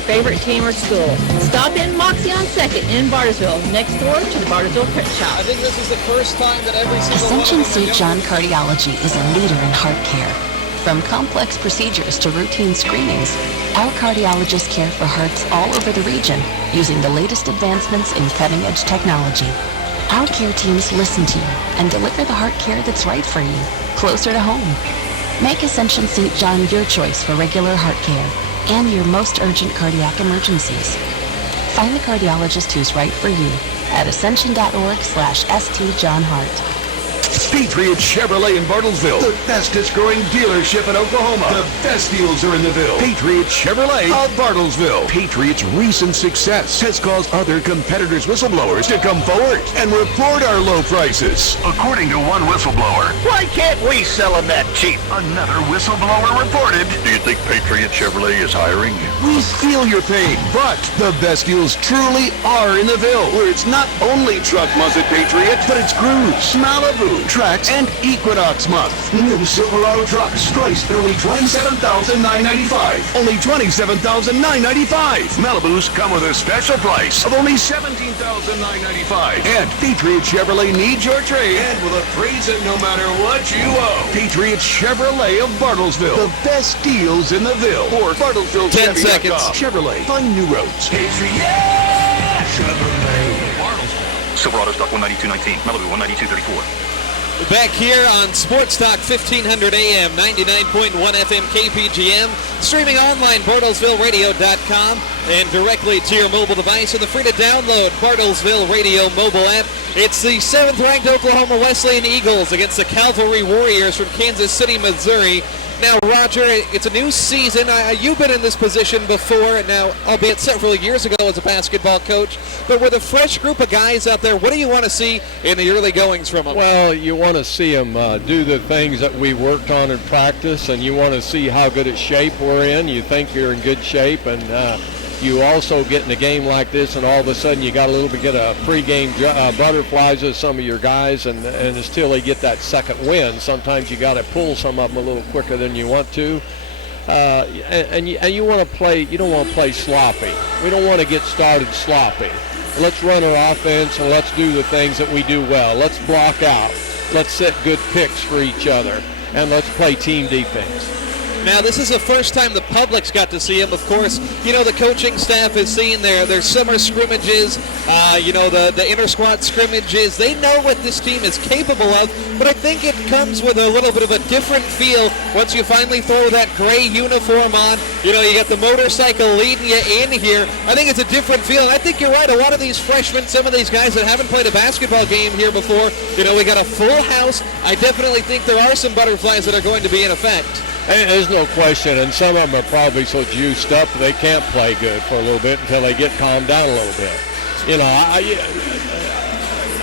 favorite team or school. Stop in Moxie on 2nd in Bartlesville, next door to the Bartlesville Print Shop. I think this is the first time that every single Ascension St. John Cardiology is a leader in heart care. From complex procedures to routine screenings, our cardiologists care for hearts all over the region using the latest advancements in cutting-edge technology. Our care teams listen to you and deliver the heart care that's right for you, closer to home. Make Ascension St. John your choice for regular heart care and your most urgent cardiac emergencies. Find the cardiologist who's right for you at ascension.org/stjohnhart. Patriot Chevrolet in Bartlesville, the fastest growing dealership in Oklahoma. The best deals are in the Ville. Patriot Chevrolet of Bartlesville. Patriot's recent success has caused other competitors' whistleblowers to come forward and report our low prices. According to one whistleblower, why can't we sell them that cheap? Another whistleblower reported, Do you think Patriot Chevrolet is hiring you? we feel your pain, but the best deals truly are in the Ville, where it's not only truck month at Patriot, but it's Cruise, Malibu, Trax, and Equinox month. New Silverado trucks priced at only $27,995. Only $27,995. Malibus come with a special price of only $17,995. And Patriot Chevrolet needs your trade and will appraise it no matter what you owe. Patriot Chevrolet of Bartlesville. The best deals in the Ville. Or Bartlesville 10 seconds. Chevrolet. Find new roads. Patriot Chevrolet. Silverado stock 192.19. Malibu 192.34. Back here on Sports Talk 1500 AM, 99.1 FM KPGM, streaming online, BartlesvilleRadio.com, and directly to your mobile device and the free-to-download Bartlesville Radio mobile app. It's the 7th-ranked Oklahoma Wesleyan Eagles against the Calvary Warriors from Kansas City, Missouri. Now, Roger, it's a new season. You've been in this position before, now, albeit several years ago as a basketball coach. But with a fresh group of guys out there, what do you want to see in the early goings from them? Well, you want to see them do the things that we worked on in practice, and you want to see how good a shape we're in. You think you're in good shape, and you also get in a game like this, and all of a sudden you got a little bit of pregame butterflies with some of your guys, and until they get that second win, sometimes you got to pull some of them a little quicker than you want to. And you want to play. You don't want to play sloppy. We don't want to get started sloppy. Let's run our offense and let's do the things that we do well. Let's block out. Let's set good picks for each other, and let's play team defense. Now, this is the first time the public's got to see him. Of course, you know, the coaching staff has seen their summer scrimmages, the inter-squad scrimmages. They know what this team is capable of, but I think it comes with a little bit of a different feel once you finally throw that gray uniform on. You know, you got the motorcycle leading you in here. I think it's a different feel, and I think you're right. A lot of these freshmen, some of these guys that haven't played a basketball game here before, you know, we got a full house. I definitely think there are some butterflies that are going to be in effect. There's no question, and some of them are probably so juiced up they can't play good for a little bit until they get calmed down a little bit. You know,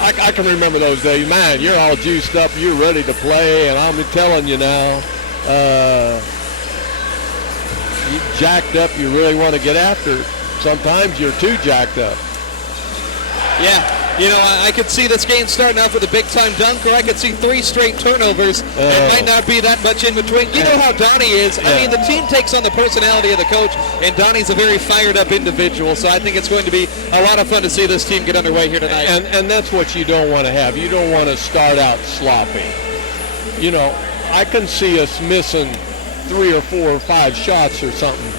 I can remember those days. Man, you're all juiced up, you're ready to play, and I'm telling you now, you jacked up, you really want to get after it. Sometimes you're too jacked up. Yeah. You know, I could see this game starting off with a big-time dunk, or I could see 3 straight turnovers. It might not be that much in between. You know how Donnie is. I mean, the team takes on the personality of the coach, and Donnie's a very fired-up individual, so I think it's going to be a lot of fun to see this team get underway here tonight. And that's what you don't want to have. You don't want to start out sloppy. You know, I can see us missing 3 or 4 or 5 shots or something.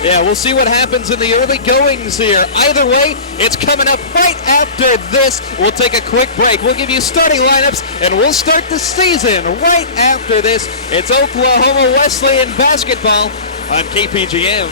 Yeah, we'll see what happens in the early goings here. Either way, it's coming up right after this. We'll take a quick break. We'll give you starting lineups, and we'll start the season right after this. It's Oklahoma Wesleyan basketball on KPGM.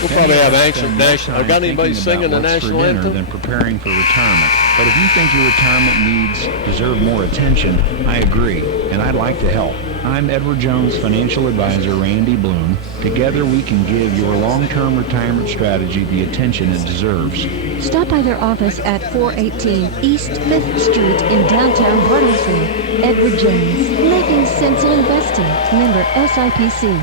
We'll probably have national. Got anybody singing the national anthem? Than preparing for retirement. But if you think your retirement needs deserve more attention, I agree, and I'd like to help. I'm Edward Jones financial advisor Randy Bloom. Together we can give your long-term retirement strategy the attention it deserves. Stop by their office at 418 East 5th Street in downtown Bartlesville. Edward Jones, making sense in investing. Member SIPC.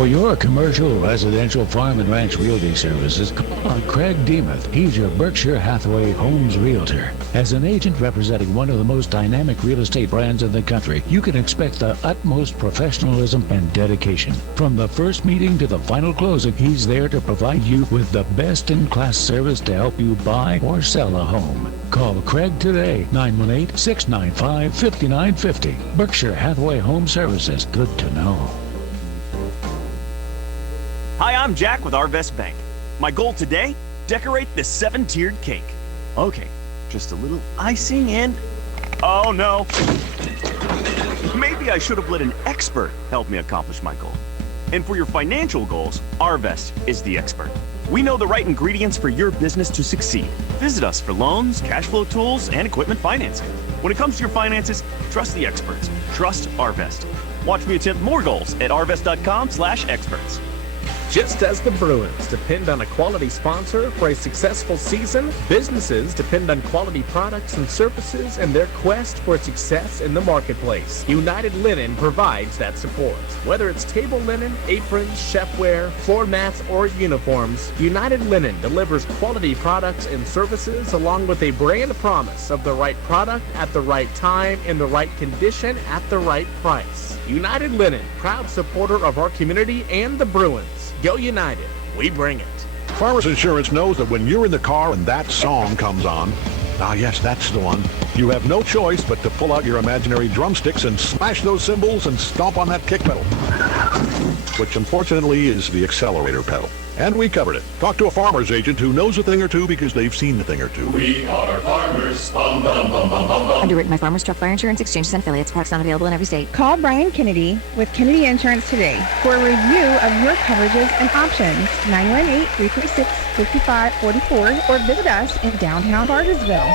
For your commercial, residential, farm, and ranch realty services, call on Craig Demuth. He's your Berkshire Hathaway Homes Realtor. As an agent representing one of the most dynamic real estate brands in the country, you can expect the utmost professionalism and dedication. From the first meeting to the final closing, he's there to provide you with the best-in-class service to help you buy or sell a home. Call Craig today, 918-695-5950. Berkshire Hathaway Home Services. Good to know. Hi, I'm Jack with Arvest Bank. My goal today, decorate the 7-tiered cake. Okay, just a little icing and... oh no! Maybe I should have let an expert help me accomplish my goal. And for your financial goals, Arvest is the expert. We know the right ingredients for your business to succeed. Visit us for loans, cash flow tools, and equipment financing. When it comes to your finances, trust the experts. Trust Arvest. Watch me attempt more goals at arvest.com/experts. Just as the Bruins depend on a quality sponsor for a successful season, businesses depend on quality products and services in their quest for success in the marketplace. United Linen provides that support. Whether it's table linen, aprons, chefware, floor mats, or uniforms, United Linen delivers quality products and services along with a brand promise of the right product at the right time in the right condition at the right price. United Linen, proud supporter of our community and the Bruins. Go United. We bring it. Farmers Insurance knows that when you're in the car and that song comes on, ah yes, that's the one, you have no choice but to pull out your imaginary drumsticks and smash those cymbals and stomp on that kick pedal, which unfortunately is the accelerator pedal. And we covered it. Talk to a farmer's agent who knows a thing or two because they've seen a thing or two. We are farmers. Bum, bum, bum, bum, bum, bum. Underwritten by Farmers Truck Fire Insurance Exchanges and Affiliates. Products not available in every state. Call Brian Kennedy with Kennedy Insurance today for a review of your coverages and options. 918-336-5544 or visit us in downtown Bartlesville.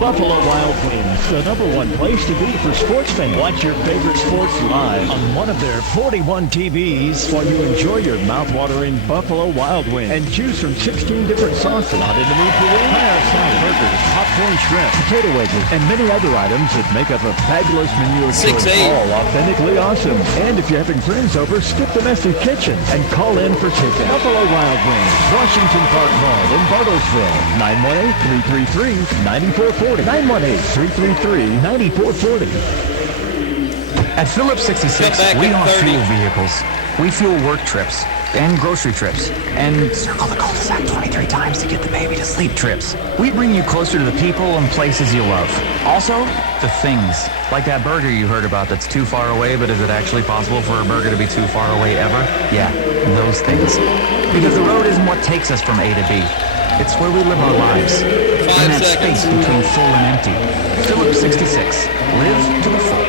Buffalo Wild Wings, the #1 place to be for sports fans. Watch your favorite sports live on one of their 41 TVs while you enjoy your mouth-watering Buffalo Wild Wings. And choose from 16 different sauces. Not in the mood for wings? High-style burgers, popcorn shrimp, potato wedges, and many other items that make up a fabulous menu of choice. All authentically awesome. And if you're having friends over, skip the messy kitchen and call in for takeout. Buffalo Wild Wings, Washington Park Mall in Bartlesville. 918-333-9440. 918-333-9440. At Phillips 66, we don't fuel vehicles. We fuel work trips and grocery trips and circle the cul-de-sac 23 times to get the baby to sleep trips. We bring you closer to the people and places you love. Also, the things. Like that burger you heard about that's too far away, but is it actually possible for a burger to be too far away ever? Yeah, those things. Because the road isn't what takes us from A to B. It's where we live our lives. In that space between full and empty. Phillips 66. Live to the full.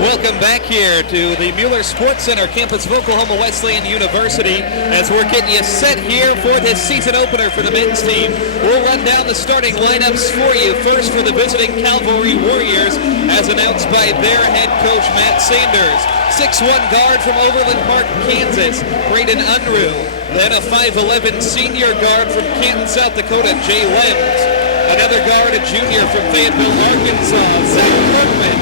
Welcome back here to the Mueller Sports Center, campus of Oklahoma Wesleyan University, as we're getting you set here for this season opener for the men's team. We'll run down the starting lineups for you. First for the visiting Calvary Warriors, as announced by their head coach, Matt Sanders. 6'1" guard from Overland Park, Kansas, Braden Unruh. Then a 5'11" senior guard from Canton, South Dakota, Jay Lems. Another guard, a junior from Fayetteville, Arkansas, Zach Kirkman.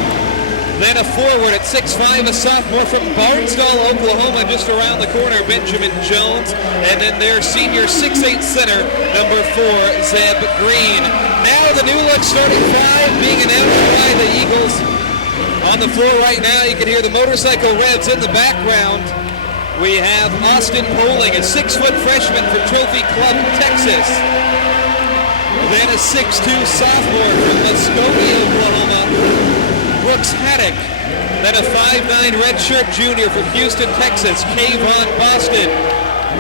Then a forward at 6'5", a sophomore from Barnsdall, Oklahoma, just around the corner, Benjamin Jones. And then their senior 6'8" center, number 4, Zeb Green. Now the new look starting 5 being announced by the Eagles. On the floor right now, you can hear the motorcycle revs in the background. We have Austin Poling, a 6-foot freshman from Trophy Club, Texas. Then a 6'2" sophomore from Muskogee, Oklahoma, Brooks Haddock. Then a 5'9" redshirt junior from Houston, Texas, Kayvon Boston.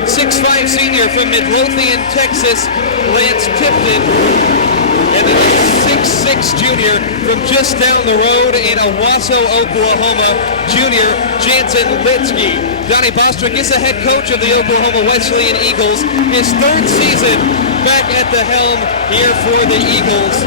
6'5" senior from Midlothian, Texas, Lance Tipton. And then a 6'6" junior from just down the road in Owasso, Oklahoma, junior Jansen Litsky. Donnie Bostrick is the head coach of the Oklahoma Wesleyan Eagles. His 3rd season back at the helm here for the Eagles.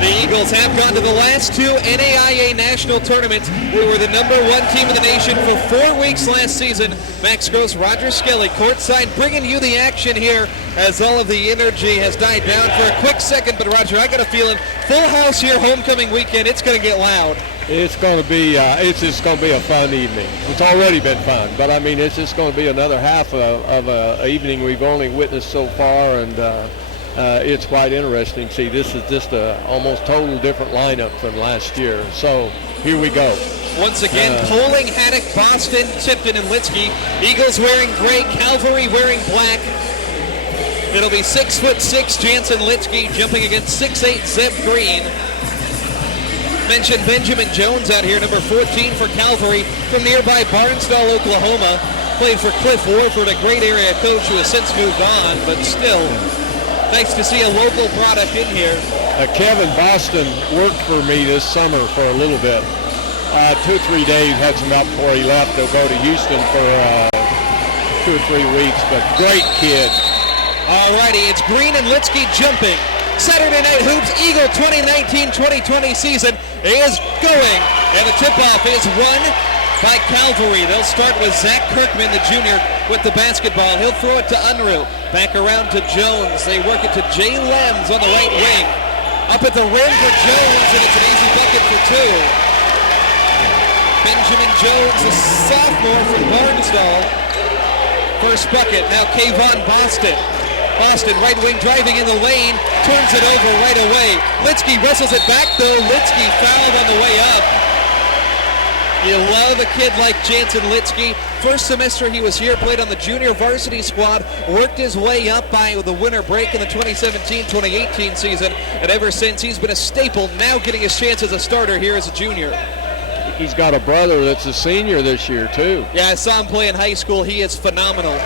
The Eagles have gone to the last 2 NAIA national tournaments. We were the #1 team in the nation for 4 weeks last season. Max Gross, Roger Skelly, courtside, bringing you the action here as all of the energy has died down for a quick second. But Roger, I got a feeling, full house here, homecoming weekend, it's going to get loud. It's going to be a fun evening. It's already been fun, but I mean, it's just going to be another half of an evening we've only witnessed so far, and it's quite interesting. See, this is just a almost total different lineup from last year. So here we go. Once again, Poling, Haddock, Boston, Tipton, and Litsky. Eagles wearing gray, Calvary wearing black. It'll be 6'6" Jansen Litsky jumping against 6'8" Zeb Green. Mentioned Benjamin Jones out here, number 14 for Calvary from nearby Barnsdall, Oklahoma. Played for Cliff Warford, a great area coach who has since moved on, but still nice to see a local product in here. Kevin Boston worked for me this summer for a little bit. 2 or 3 days, had some up before he left to go to Houston for 2 or 3 weeks, but great kid. All righty, it's Green and Litsky jumping. Saturday Night Hoops Eagle 2019-2020 season is going, and the tip-off is won by Calvary. They'll start with Zach Kirkman, the junior, with the basketball. He'll throw it to Unruh. Back around to Jones. They work it to Jay Lems on the right wing. Up at the rim for Jones, and it's an easy bucket for 2. Benjamin Jones, a sophomore from Barnsdall. First bucket, now Kayvon Boston. Boston, right wing, driving in the lane, turns it over right away. Litsky wrestles it back, though. Litsky fouled on the way up. You love a kid like Jansen Litsky. First semester he was here, played on the junior varsity squad, worked his way up by the winter break in the 2017-2018 season, and ever since he's been a staple, now getting his chance as a starter here as a junior. He's got a brother that's a senior this year, too. Yeah, I saw him play in high school. He is phenomenal.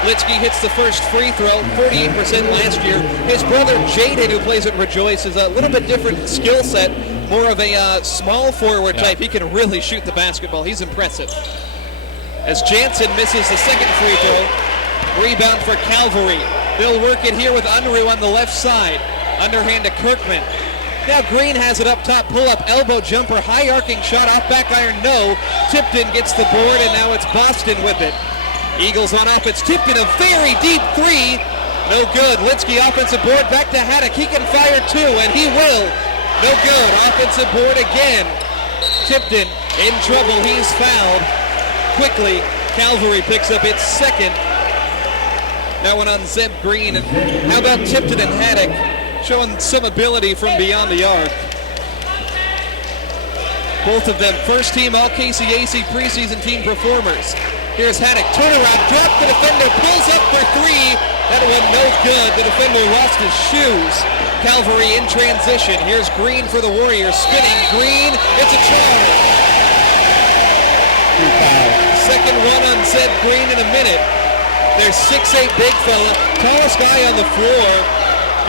Litsky hits the first free throw, 48% last year. His brother Jaden, who plays at Rejoice, is a little bit different skill set, more of a small forward type. He can really shoot the basketball. He's impressive. As Jansen misses the second free throw, rebound for Calvary. They'll work it here with Unruh on the left side. Underhand to Kirkman. Now Green has it up top, pull-up, elbow jumper, high arcing shot, off back iron, no. Tipton gets the board, and now it's Boston with it. Eagles on offense. Tipton, a very deep 3. No good. Litsky offensive board. Back to Haddock. He can fire 2, and he will. No good. Offensive board again. Tipton in trouble. He's fouled. Quickly, Calvary picks up its second. That one on Zeb Green. And how about Tipton and Haddock showing some ability from beyond the arc? Both of them first-team All-KCAC preseason team performers. Here's Haddock, turnaround, drop the defender, pulls up for 3. That one no good. The defender lost his shoes. Calvary in transition. Here's Green for the Warriors, spinning. Green, it's a charge. Second run on Zeb Green in a minute. There's 6'8" big fella, tallest guy on the floor.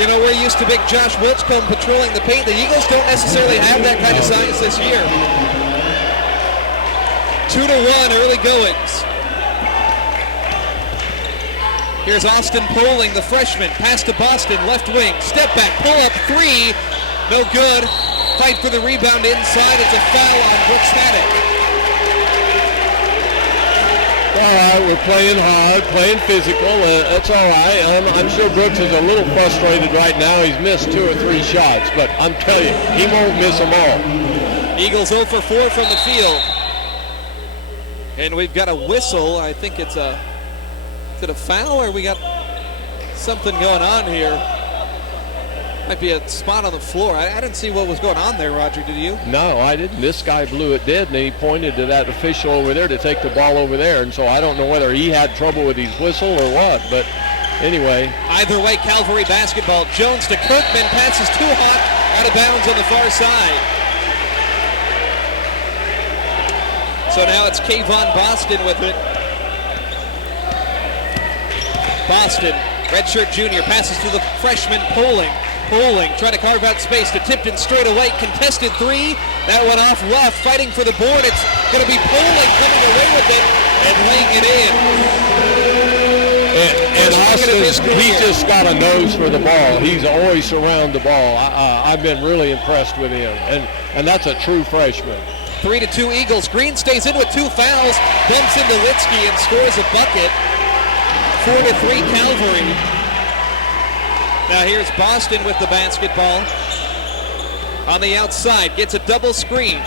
You know, we're used to big Josh Wilchcomb patrolling the paint. The Eagles don't necessarily have that kind of size this year. 2-1 early goings. Here's Austin Poling, the freshman. Pass to Boston, left wing. Step back, pull up 3. No good. Fight for the rebound inside. It's a foul on Brooks Haddock. All right, we're playing hard, playing physical. That's all right. I'm sure Brooks is a little frustrated right now. He's missed 2 or 3 shots, but I'm telling you, he won't miss them all. Eagles 0 for 4 from the field. And we've got a whistle. I think it's a... Is it a foul, or we got something going on here? Might be a spot on the floor. I didn't see what was going on there, Roger, did you? No, I didn't. This guy blew it dead, and he pointed to that official over there to take the ball over there, and so I don't know whether he had trouble with his whistle or what, but anyway. Either way, Calvary basketball. Jones to Kirkman, passes too hot, out of bounds on the far side. So now it's Kayvon Boston with it. Boston, redshirt junior, passes to the freshman Poling. Poling trying to carve out space to Tipton straight away. Contested 3. That went off rough. Fighting for the board. It's going to be Poling coming away with it and laying it in. And Austin, he just got a nose for the ball. He's always around the ball. I've been really impressed with him. And that's a true freshman. 3-2 Eagles. Green stays in with 2 fouls. Bumps into Litsky and scores a bucket. 4-3 Calvary. Now here's Boston with the basketball. On the outside, gets a double screen.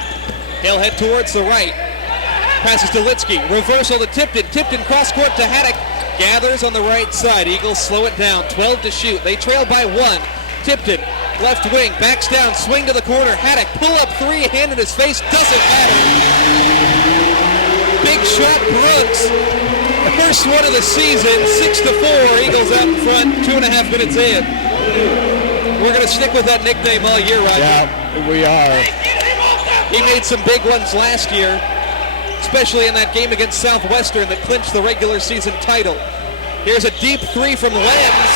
He'll head towards the right. Passes to Litsky. Reversal to Tipton. Tipton cross court to Haddock. Gathers on the right side. Eagles slow it down. 12 to shoot. They trail by 1. Tipton, left wing, backs down, swing to the corner. Haddock, pull up three, hand in his face. Doesn't matter. Big shot, Brooks. First one of the season. 6-4. Eagles out in front. 2.5 minutes in. We're going to stick with that nickname all year, Roger. Yeah, we are. He made some big ones last year, especially in that game against Southwestern that clinched the regular season title. Here's a deep three from Lenz,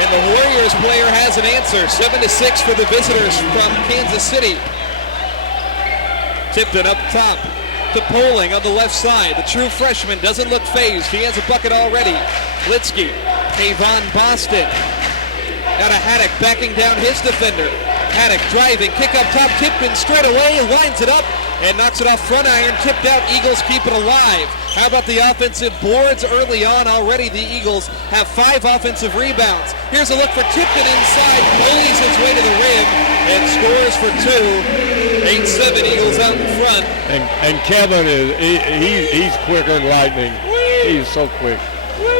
and the Warriors player has an answer. 7-6 for the visitors from Kansas City. Tipton up top to Poling on the left side. The true freshman doesn't look phased. He has a bucket already. Litsky, Kayvon Boston. Got a Haddock backing down his defender. Haddock driving, kick up top, Tipton straight away, lines it up, and knocks it off front iron, tipped out. Eagles keep it alive. How about the offensive boards early on? Already the Eagles have 5 offensive rebounds. Here's a look for Tipton inside, bullies his way to the rim, and scores for 2. 8-7, Eagles out in front. And Kevin, he's quicker than lightning. He's so quick.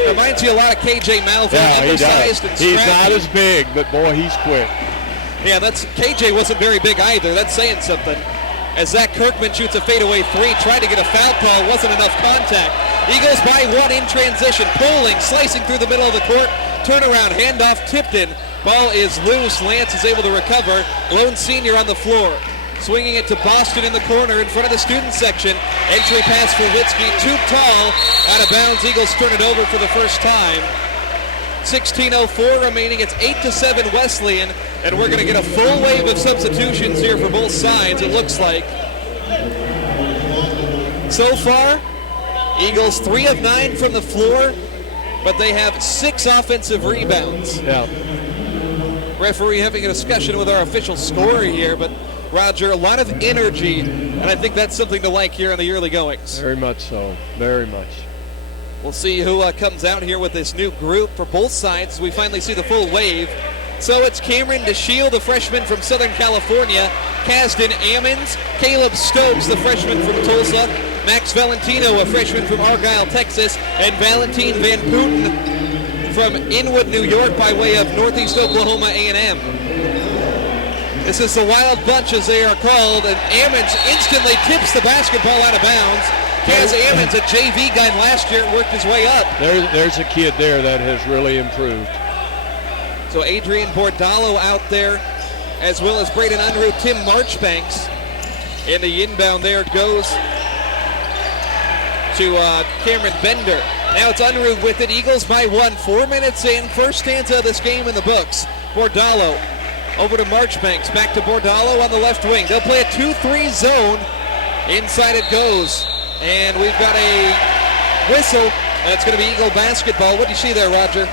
Reminds you a lot of KJ Malvin. Yeah, he does. And he's not as big, but boy, he's quick. Yeah, KJ wasn't very big either. That's saying something. As Zach Kirkman shoots a fadeaway 3, tried to get a foul call, wasn't enough contact. Eagles by 1 in transition. Poling, slicing through the middle of the court. Turnaround, handoff, Tipton. Ball is loose. Lance is able to recover. Lone senior on the floor. Swinging it to Boston in the corner in front of the student section. Entry pass for Litsky, too tall. Out of bounds, Eagles turn it over for the first time. 16:04 remaining. It's 8-7 Wesleyan, and we're going to get a full wave of substitutions here for both sides, it looks like. So far, Eagles 3 of 9 from the floor, but they have 6 offensive rebounds. Yeah. Referee having a discussion with our official scorer here, but Roger, a lot of energy, and I think that's something to like here in the early goings. Very much so. Very much. We'll see who comes out here with this new group for both sides as we finally see the full wave. So it's Cameron DeShiel, the freshman from Southern California, Kasdan Ammons, Caleb Stokes, the freshman from Tulsa, Max Valentino, a freshman from Argyle, Texas, and Valentine Van Putten from Inwood, New York, by way of Northeast Oklahoma A&M. This is the Wild Bunch, as they are called, and Ammons instantly tips the basketball out of bounds. Kaz Ammons, a JV guy last year, worked his way up. There's a kid there that has really improved. So Adrian Bordallo out there, as well as Braden Unruh, Tim Marchbanks. And the inbound there goes to Cameron Bender. Now it's Unruh with it. Eagles by 1, 4 minutes in. First stanza of this game in the books. Bordallo over to Marchbanks. Back to Bordallo on the left wing. They'll play a 2-3 zone. Inside it goes. And we've got a whistle. That's going to be Eagle basketball. What do you see there, Roger?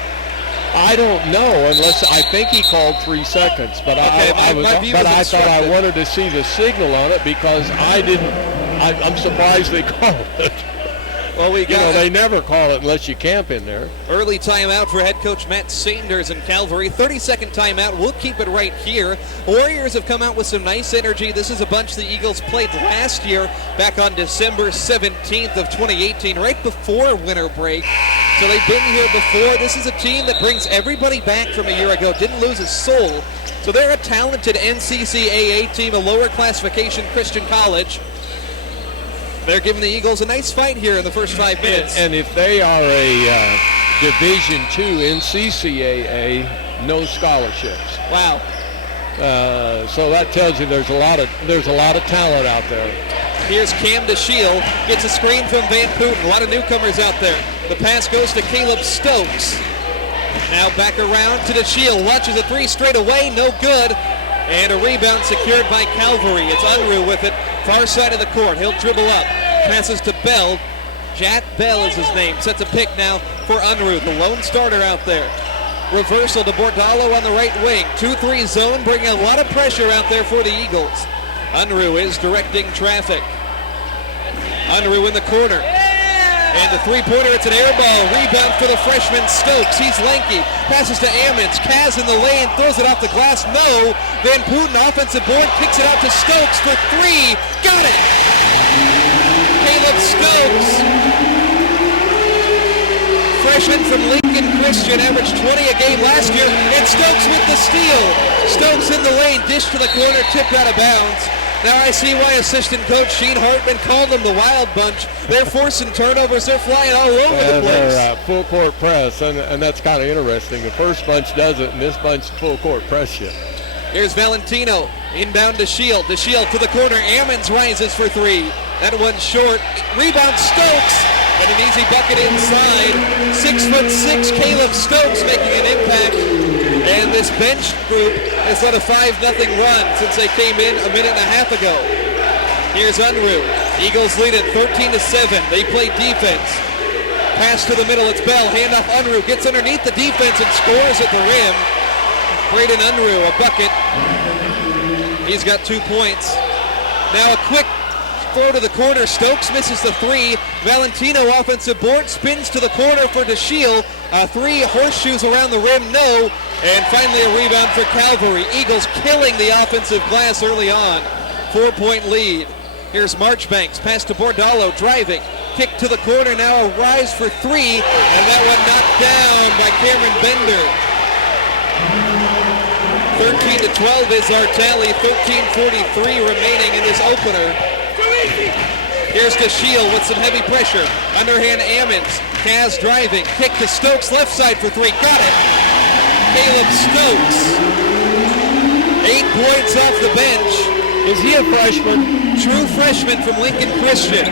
I don't know, unless I think he called 3 seconds. But okay, I thought I wanted to see the signal on it because I'm surprised they called it. Well, they never call it unless you camp in there. Early timeout for head coach Matt Sanders in Calvary. 30-second timeout. We'll keep it right here. Warriors have come out with some nice energy. This is a bunch the Eagles played last year back on December 17th of 2018, right before winter break. So they've been here before. This is a team that brings everybody back from a year ago. Didn't lose a soul. So they're a talented NCCAA team, a lower classification Christian college. They're giving the Eagles a nice fight here in the first 5 minutes. And if they are a Division II NCCAA, no scholarships. Wow. So that tells you there's a lot of talent out there. Here's Cam DeShiel, gets a screen from Van Putten. A lot of newcomers out there. The pass goes to Caleb Stokes. Now back around to DeShiel. Launches a 3 straight away, no good. And a rebound secured by Calvary. It's Unruh with it, far side of the court. He'll dribble up, passes to Bell. Jack Bell is his name. Sets a pick now for Unruh, the lone starter out there. Reversal to Bordallo on the right wing. 2-3 zone, bringing a lot of pressure out there for the Eagles. Unruh is directing traffic. Unruh in the corner. And the three-pointer, it's an air ball. Rebound for the freshman Stokes. He's lanky. Passes to Ammons. Kaz in the lane. Throws it off the glass. No. Van Putten, offensive board. Kicks it out to Stokes for three. Got it. Caleb Stokes. Freshman from Lincoln Christian. Averaged 20 a game last year. And Stokes with the steal. Stokes in the lane. Dish to the corner. Tipped out of bounds. Now I see why assistant coach Sheen Hartman called them the Wild Bunch. They're forcing turnovers. They're flying all over the place. They're full court press, and that's kind of interesting. The first bunch does it, and this bunch full court press you. Here's Valentino. Inbound to Shield. To Shield to the corner. Ammons rises for three. That one's short. Rebound Stokes. And an easy bucket inside. 6'6" Caleb Stokes making an impact. And this bench group has led a 5-0 run since they came in a minute and a half ago. Here's Unruh. Eagles lead it 13-7. They play defense. Pass to the middle. It's Bell. Handoff Unruh. Gets underneath the defense and scores at the rim. Braden Unruh, a bucket. He's got 2 points. Now a quick throw to the corner. Stokes misses the three. Valentino offensive board. Spins to the corner for DeShiel. Three horseshoes around the rim. No. And finally a rebound for Calvary. Eagles killing the offensive glass early on. 4-point lead. Here's Marchbanks. Pass to Bordallo. Driving. Kick to the corner. Now a rise for three. And that one knocked down by Cameron Bender. 13-12 is our tally. 13:43 remaining in this opener. Here's DeShiel with some heavy pressure. Underhand Ammons. Kaz driving. Kick to Stokes left side for three. Got it. Caleb Stokes. 8 points off the bench. Is he a freshman? True freshman from Lincoln Christian.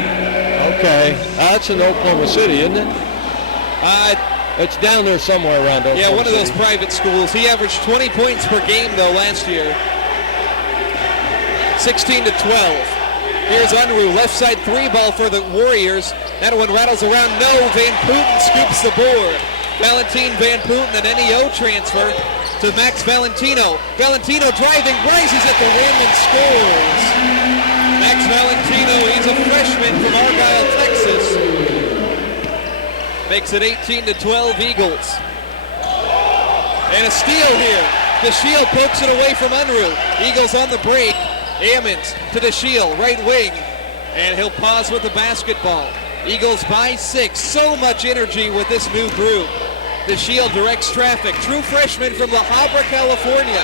Okay. That's in Oklahoma City, isn't it? It's down there somewhere around Oklahoma Yeah, one of those City. private schools. He averaged 20 points per game, though, last year. 16-12. Here's Unruh, left side three ball for the Warriors. That one rattles around. No, Van Putten scoops the board. Valentine Van Putten, an NEO transfer to Max Valentino. Valentino driving, rises at the rim and scores. Max Valentino, he's a freshman from Argyle, Texas. Makes it 18-12 Eagles. And a steal here. DeShiel pokes it away from Unruh. Eagles on the break. Ammons to DeShiel, right wing. And he'll pause with the basketball. Eagles by 6. So much energy with this new group. DeShiel directs traffic. True freshman from La Habra, California.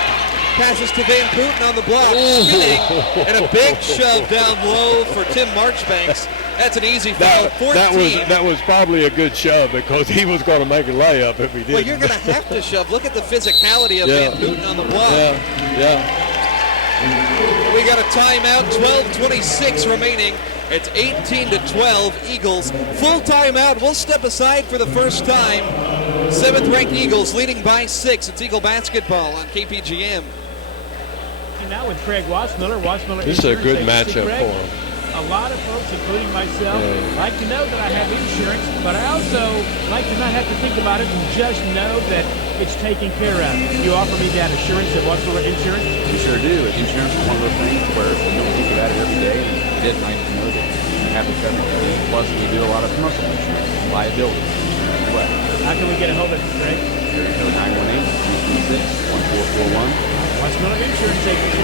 Passes to Van Putten on the block. Spinning. And a big shove down low for Tim Marchbanks. That's an easy foul. 14. That was probably a good shove because he was going to make a layup if he did. Well, you're going to have to shove. Look at the physicality of Van Putten on the block. Yeah. We got a timeout, 12:26 remaining. It's 18-12 Eagles. Full timeout. We'll step aside for the first time. 7th-ranked Eagles leading by 6. It's Eagle basketball on KPGM. Now with Craig Wassmiller. This is a good matchup for him. A lot of folks, including myself, like to know that I have insurance, but I also like to not have to think about it and just know that it's taken care of. You offer me that assurance at Wassmiller Insurance? We sure do. Insurance is one of those things where you don't think about it every day. And it's nice to know that you have it covered. Plus, we do a lot of commercial insurance, liability insurance as well. How can we get a hold of you, Craig? Area code 918-326-1441. Wassmiller Insurance Agency.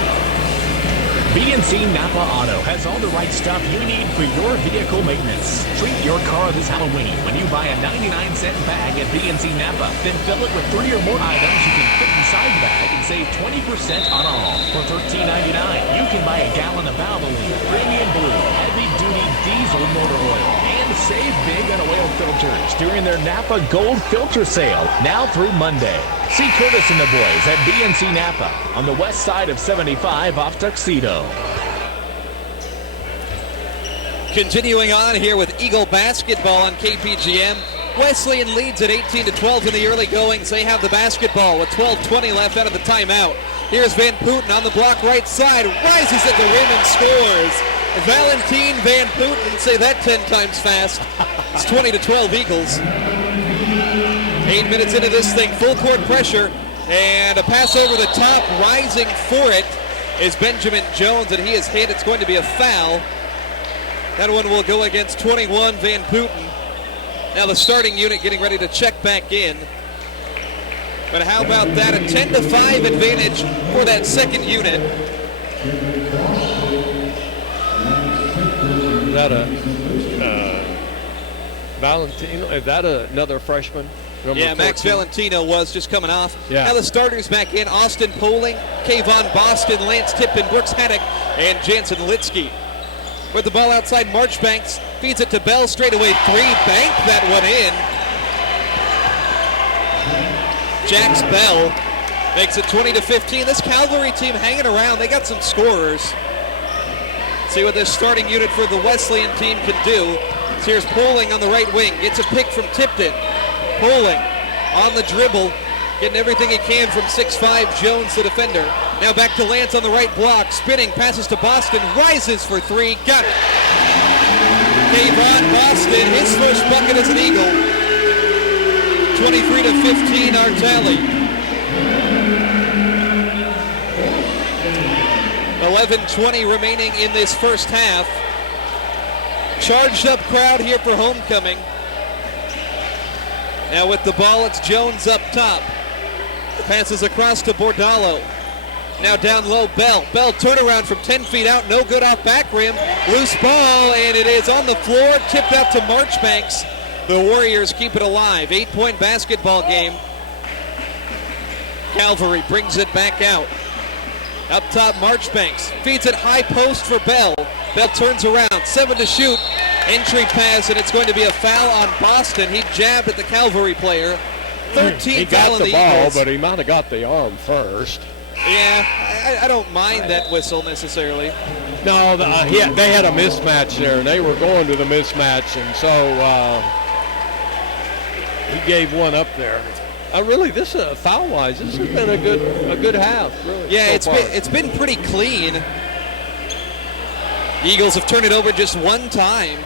BNC Napa Auto has all the right stuff you need for your vehicle maintenance. Treat your car this Halloween when you buy a 99-cent bag at BNC Napa. Then fill it with 3 or more items you can fit inside the bag and save 20% on all. For $13.99, you can buy a gallon of Valvoline Premium Blue heavy-duty diesel motor oil and save big on oil filters during their Napa Gold Filter Sale now through Monday. See Curtis and the boys at BNC Napa on the west side of 75 off Tuxedo. Continuing on here with Eagle basketball on KPGM. Wesleyan leads at 18-12 in the early goings. They have the basketball with 12:20 left out of the timeout. Here's Van Putten on the block right side. Rises at the rim and scores. Valentine Van Putten, say that 10 times fast. It's 20-12 Eagles. 8 minutes into this thing, full court pressure, and a pass over the top. Rising for it is Benjamin Jones, and he is hit. It's going to be a foul. That one will go against 21 Van Putten. Now the starting unit getting ready to check back in. But how about that? A 10-5 advantage for that second unit. Is that Valentino? Is that another freshman? Yeah, Max 14? Valentino was just coming off. Yeah. Now the starters back in. Austin Poling, Kayvon Boston, Lance Tipton, Brooks Haddock, and Jansen Litsky. With the ball outside, Marchbanks feeds it to Bell, straight away three, bank that one in. Jax Bell makes it 20-15. This Calvary team hanging around. They got some scorers. See what this starting unit for the Wesleyan team can do. So here's Poling on the right wing. Gets a pick from Tipton. Poling on the dribble, getting everything he can from 6'5", Jones, the defender. Now back to Lance on the right block, spinning, passes to Boston, rises for three, got it. Kayvon Boston, his first bucket as an Eagle. 23-15 our tally. 11:20 remaining in this first half. Charged up crowd here for homecoming. Now with the ball, it's Jones up top. Passes across to Bordallo. Now down low, Bell. Bell turnaround from 10 feet out, no good off back rim. Loose ball, and it is on the floor, tipped out to Marchbanks. The Warriors keep it alive. 8-point basketball game. Calvary brings it back out. Up top, Marchbanks feeds it high post for Bell. Bell turns around, 7 to shoot. Entry pass, and it's going to be a foul on Boston. He jabbed at the Calvary player. 13 foul on the Eagles. He got the ball, but he might have got the arm first. Yeah, I don't mind that whistle necessarily. No, they had a mismatch there, and they were going to the mismatch, and so he gave one up there. Really, this foul-wise, this has been a good half. Really. Yeah, so it's been pretty clean. The Eagles have turned it over just one time.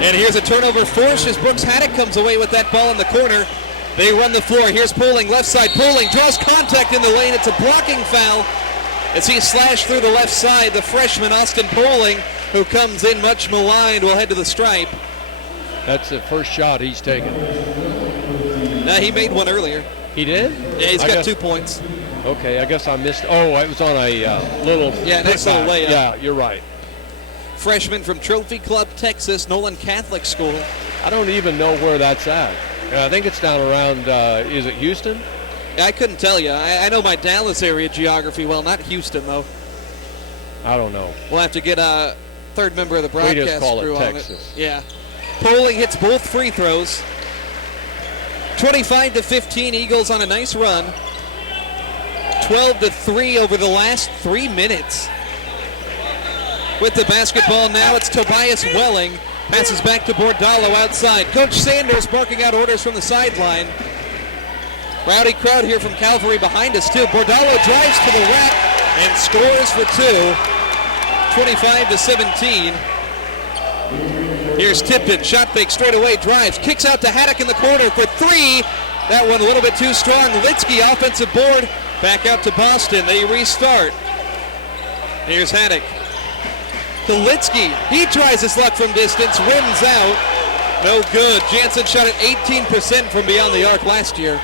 And here's a turnover forced as Brooks Haddock comes away with that ball in the corner. They run the floor. Here's Poling, left side. Poling draws contact in the lane. It's a blocking foul as he slashed through the left side. The freshman, Austin Poling, who comes in much maligned, will head to the stripe. That's the first shot he's taken. He made one earlier. He did? Yeah, he's got 2 points. Okay, I guess I missed. Oh, it was on a little. Yeah, nice little layup. Yeah, you're right. Freshman from Trophy Club, Texas, Nolan Catholic School. I don't even know where that's at. I think it's down around, is it Houston? I couldn't tell you. I know my Dallas area geography well, not Houston, though. I don't know. We'll have to get a third member of the broadcast crew on Texas. it. Yeah. Poling hits both free throws. 25-15, Eagles on a nice run. 12-3 over the last 3 minutes. With the basketball now, it's Tobias Welling. Passes back to Bordallo outside. Coach Sanders barking out orders from the sideline. Rowdy crowd here from Calvary behind us, too. Bordallo drives to the rack and scores for two. 25-17. Here's Tipton. Shot fake straight away. Drives. Kicks out to Haddock in the corner for three. That one a little bit too strong. Litsky offensive board. Back out to Boston. They restart. Here's Haddock. To Litsky. He tries his luck from distance. Rims out. No good. Jansen shot at 18% from beyond the arc last year.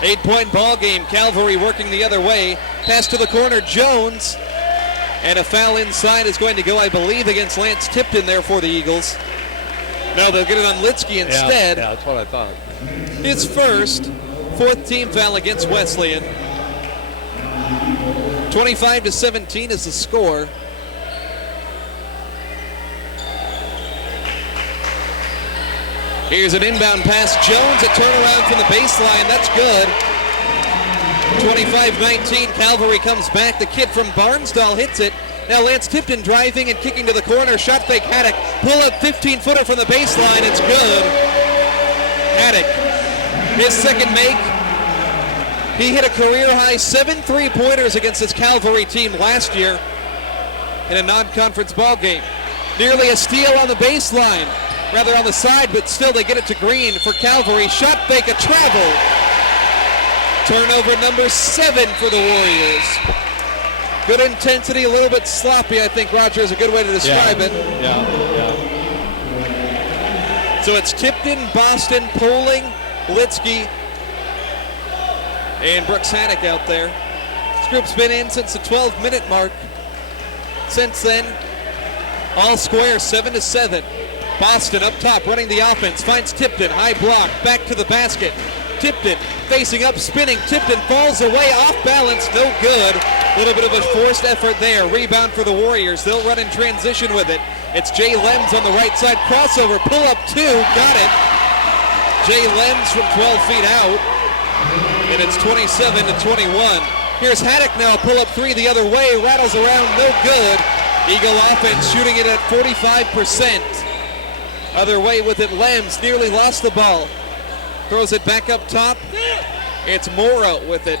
8-point ball game. Calvary working the other way. Pass to the corner. Jones. And a foul inside is going to go, I believe, against Lance Tipton there for the Eagles. No, they'll get it on Litsky instead. Yeah, that's what I thought. His first. Fourth team foul against Wesleyan. 25-17 is the score. Here's an inbound pass. Jones, a turnaround from the baseline. That's good. 25-19. Calvary comes back. The kid from Barnsdall hits it. Now Lance Tipton driving and kicking to the corner. Shot fake Haddock. Pull up 15-footer from the baseline. It's good. Haddock, his second make. He hit a career-high 7 3-pointers against this Calvary team last year in a non-conference ball game. Nearly a steal on the baseline. Rather on the side, but still they get it to Green for Calvary. Shot fake, a travel. Turnover number 7 for the Warriors. Good intensity, a little bit sloppy, I think, Roger, is a good way to describe it. Yeah. So it's Tipton, Boston, Poling, Litsky, and Brooks Haddock out there. This group's been in since the 12-minute mark. Since then, all square, 7-7. Boston up top, running the offense, finds Tipton, high block, back to the basket. Tipton facing up, spinning. Tipton falls away, off balance, no good. A little bit of a forced effort there. Rebound for the Warriors. They'll run in transition with it. It's Jay Lems on the right side, crossover, pull up 2, got it. Jay Lems from 12 feet out, and it's 27-21. Here's Haddock now, pull up 3 the other way, rattles around, no good. Eagle offense shooting it at 45%. Other way with it, Lems nearly lost the ball. Throws it back up top. It's Morrow with it.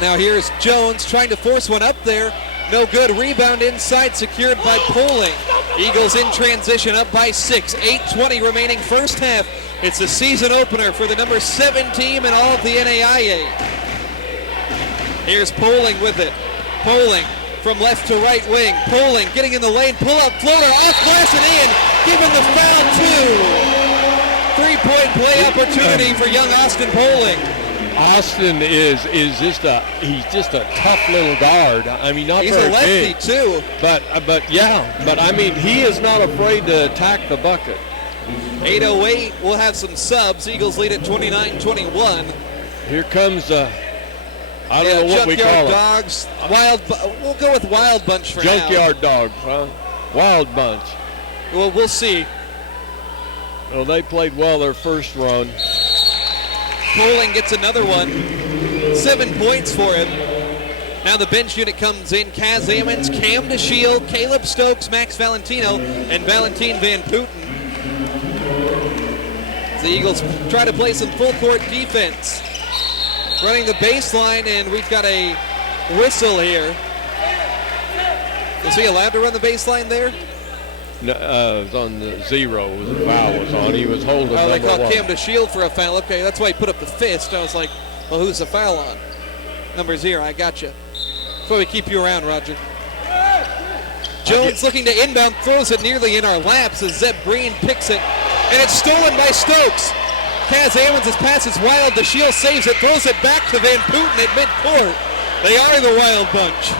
Now here's Jones trying to force one up there. No good. Rebound inside, secured by Poling. Eagles in transition, up by 6. 8:20 remaining first half. It's the season opener for the number 7 team in all of the NAIA. Here's Poling with it. Poling from left to right wing. Poling getting in the lane. Pull up floater off glass and in. Given the foul too. 3-point play opportunity for young Austin Poling. Austin is just a tough little guard. I mean, not he's very a lefty big, too. But I mean, he is not afraid to attack the bucket. 8:08. We'll have some subs. Eagles lead at 29-21. Here comes I don't know what we call it. Dogs. We'll go with Wild Bunch for Junkyard Dogs, huh? Wild Bunch. Well, we'll see. Well, they played well their first run. Poling gets another one. 7 points for him. Now the bench unit comes in. Kaz Ammons, Cam DeShield, Caleb Stokes, Max Valentino, and Valentin Van Putten. The Eagles try to play some full court defense. Running the baseline, and we've got a whistle here. Was he allowed to run the baseline there? No, it was on the 0. The foul was on. He was holding. Oh, they called 1. Cam DeShield for a foul. Okay, that's why he put up the fist. I was like, well, who's the foul on? Number 0. I got you. That's why we keep you around, Roger. Jones looking to inbound, throws it nearly in our laps as Zeb Green picks it, and it's stolen by Stokes. Kaz Ammons' pass is wild. DeShield saves it, throws it back to Van Putten at midcourt. They are the Wild Bunch.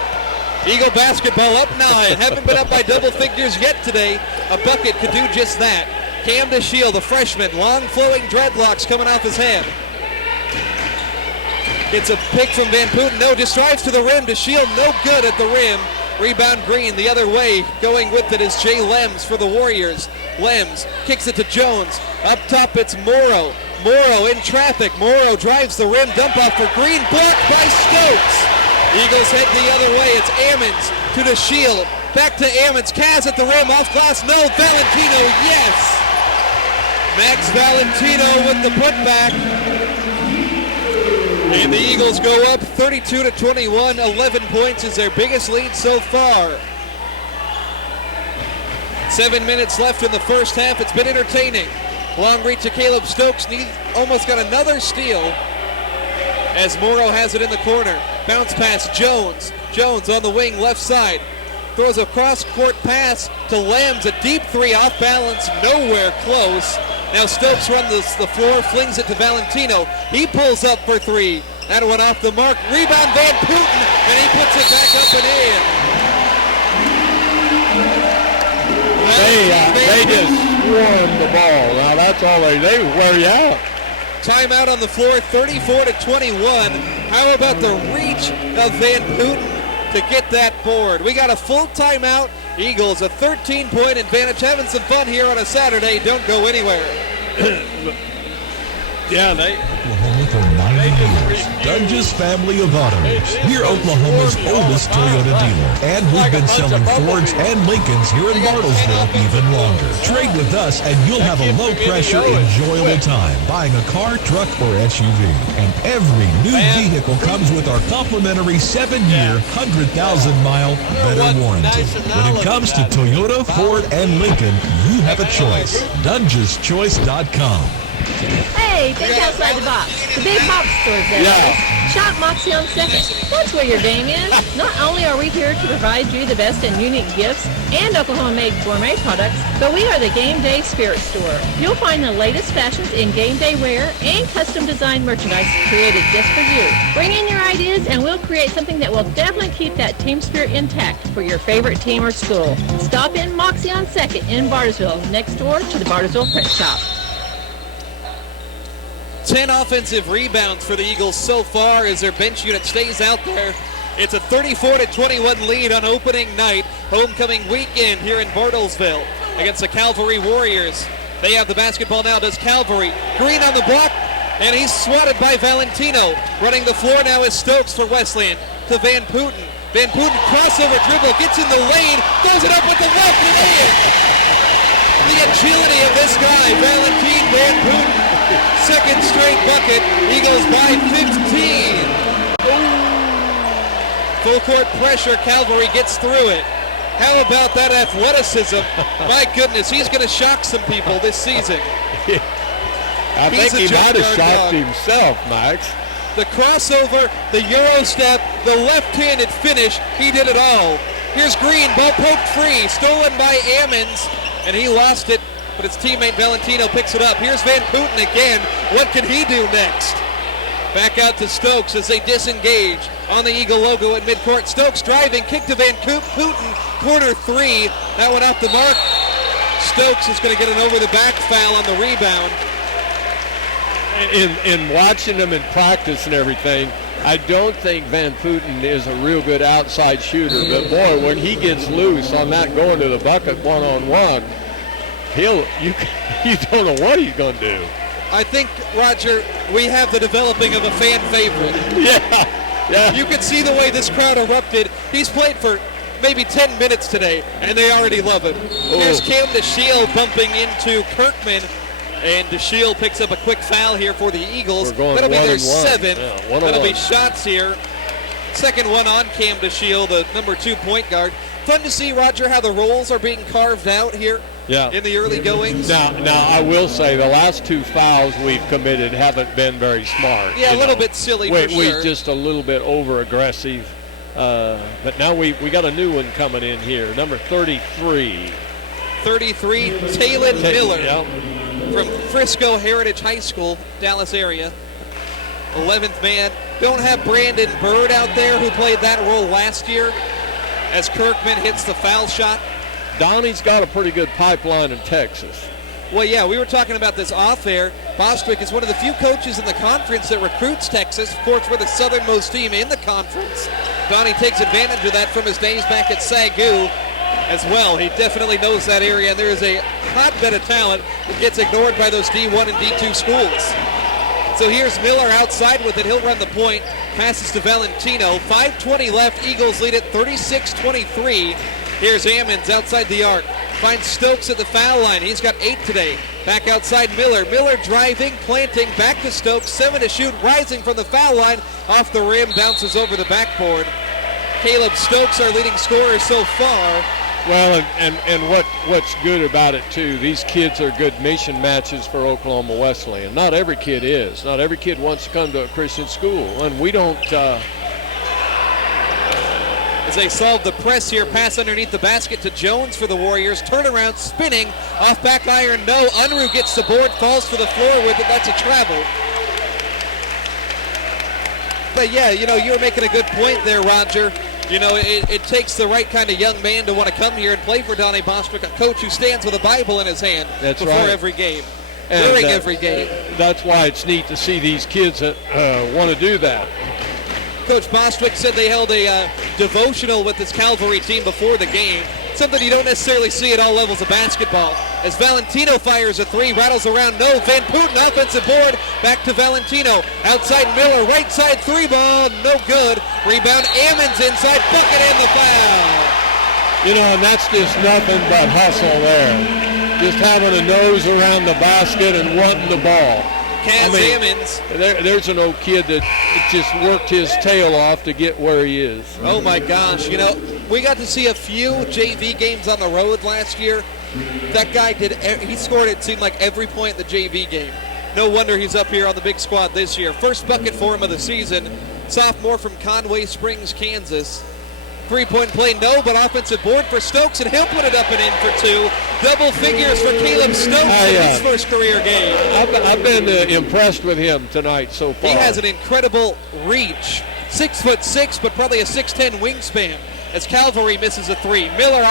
Eagle basketball up 9. Haven't been up by double figures yet today. A bucket could do just that. Cam DeShield, the freshman, long flowing dreadlocks coming off his head. Gets a pick from Van Putten. No, just drives to the rim. DeShield no good at the rim. Rebound Green the other way. Going with it is Jay Lems for the Warriors. Lems kicks it to Jones. Up top it's Morrow. Morrow in traffic. Morrow drives the rim. Dump off for Green. Blocked by Stokes. Eagles head the other way. It's Ammons to DeShield. Back to Ammons. Kaz at the rim. Off glass. No. Valentino. Yes. Max Valentino with the putback. And the Eagles go up 32-21. 11 points is their biggest lead so far. 7 minutes left in the first half. It's been entertaining. Long reach to Caleb Stokes. Almost got another steal as Morrow has it in the corner. Bounce pass, Jones. Jones on the wing, left side. Throws a cross-court pass to Lems. A deep 3 off balance, nowhere close. Now Stokes runs the floor, flings it to Valentino. He pulls up for 3. That one off the mark. Rebound Van Putten, and he puts it back up and in. They just swarmed the ball. Now that's all they wear you out. Timeout on the floor, 34-21. How about the reach of Van Putten to get that board? We got a full timeout. Eagles a 13-point advantage. Having some fun here on a Saturday. Don't go anywhere. Yeah, they Oklahoma for 90 years. Dunge's family of autos. We're Oklahoma's oldest Toyota dealer. And we've been selling Fords and Lincolns here in Bartlesville even longer. Trade with us and you'll have a low-pressure, enjoyable time buying a car, truck, or SUV. And every new vehicle comes with our complimentary 7-year, 100,000-mile better warranty. When it comes to Toyota, Ford, and Lincoln, you have a choice. DungesChoice.com. Hey, think outside the box. The big box stores there. Yeah. Shop Moxie on 2nd. That's where your game is. Not only are we here to provide you the best and unique gifts and Oklahoma-made gourmet products, but we are the Game Day Spirit Store. You'll find the latest fashions in game day wear and custom designed merchandise created just for you. Bring in your ideas and we'll create something that will definitely keep that team spirit intact for your favorite team or school. Stop in Moxie on 2nd in Bartlesville, next door to the Bartlesville Print Shop. 10 offensive rebounds for the Eagles so far as their bench unit stays out there. It's a 34-21 lead on opening night, homecoming weekend here in Bartlesville against the Calvary Warriors. They have the basketball now, does Calvary. Green on the block, and he's swatted by Valentino. Running the floor now is Stokes for Wesleyan to Van Putten. Van Putten crossover dribble, gets in the lane, throws it up with the left and in. The agility of this guy, Valentine Van Putten. Second straight bucket. Eagles by 15. Full court pressure. Calvary gets through it. How about that athleticism? My goodness, he's going to shock some people this season. I think he might have shocked himself, Max. The crossover, the Euro step, the left-handed finish, he did it all. Here's Green, ball poked free, stolen by Ammons, and he lost it. But his teammate Valentino picks it up. Here's Van Putten again. What can he do next? Back out to Stokes as they disengage on the Eagle logo at midcourt. Stokes driving, kick to Van Putten, corner three. That one off the mark. Stokes is going to get an over-the-back foul on the rebound. In watching him in practice and everything, I don't think Van Putten is a real good outside shooter. But, boy, when he gets loose on that going to the bucket one-on-one, you don't know what he's going to do. I think, Roger, we have the developing of a fan favorite. Yeah. You can see the way this crowd erupted. He's played for maybe 10 minutes today, and they already love him. Here's Cam DeShiel bumping into Kirkman, and DeShiel picks up a quick foul here for the Eagles. That'll be their 7th. Yeah, That'll be shots here. Second one on Cam DeShiel, the number 2 point guard. Fun to see, Roger, how the roles are being carved out here. Yeah. In the early goings. Now, I will say the last 2 fouls we've committed haven't been very smart. Yeah, a little bit silly for sure. We're just a little bit over-aggressive. But now we got a new one coming in here, number 33. 33, Taylon Miller Yep. from Frisco Heritage High School, Dallas area. 11th man. Don't have Brandon Bird out there who played that role last year as Kirkman hits the foul shot. Donnie's got a pretty good pipeline in Texas. Well, yeah, we were talking about this off air. Bostwick is one of the few coaches in the conference that recruits Texas. Of course, we're the southernmost team in the conference. Donnie takes advantage of that from his days back at Sagu as well. He definitely knows that area, and there is a hotbed of talent that gets ignored by those D1 and D2 schools. So here's Miller outside with it. He'll run the point. Passes to Valentino. 5:20 left. Eagles lead at 36-23. Here's Ammons outside the arc. Finds Stokes at the foul line. He's got 8 today. Back outside Miller. Miller driving, planting, back to Stokes. 7 to shoot, rising from the foul line. Off the rim, bounces over the backboard. Caleb Stokes, our leading scorer so far. Well, and what's good about it, too, these kids are good mission matches for Oklahoma Wesleyan. Not every kid is. Not every kid wants to come to a Christian school. And we don't... As they solve the press here, pass underneath the basket to Jones for the Warriors. Turnaround, spinning, off back iron, no. Unruh gets the board, falls to the floor with it. That's a travel. But yeah, you were making a good point there, Roger. It takes the right kind of young man to want to come here and play for Donnie Bostwick, a coach who stands with a Bible in his hand before every game, during every game. That's why it's neat to see these kids that want to do that. Coach Bostwick said they held a devotional with this Calvary team before the game, something you don't necessarily see at all levels of basketball. As Valentino fires a 3, rattles around, no. Van Putten, offensive board, back to Valentino. Outside Miller, right side 3 ball, no good. Rebound, Ammons inside, bucket and the foul. And that's just nothing but hustle there. Just having a nose around the basket and wanting the ball. Ammons. There's an old kid that just worked his tail off to get where he is. Oh my gosh, we got to see a few JV games on the road last year. That guy he scored, it seemed like, every point in the JV game. No wonder he's up here on the big squad this year. First bucket for him of the season. Sophomore from Conway Springs, Kansas. Three-point play, no, but offensive board for Stokes, and he'll put it up and in for two. Double figures for Caleb Stokes in his first career game. I've been impressed with him tonight so far. He has an incredible reach. 6'6", but probably a 6'10" wingspan. As Calvary misses a three. Miller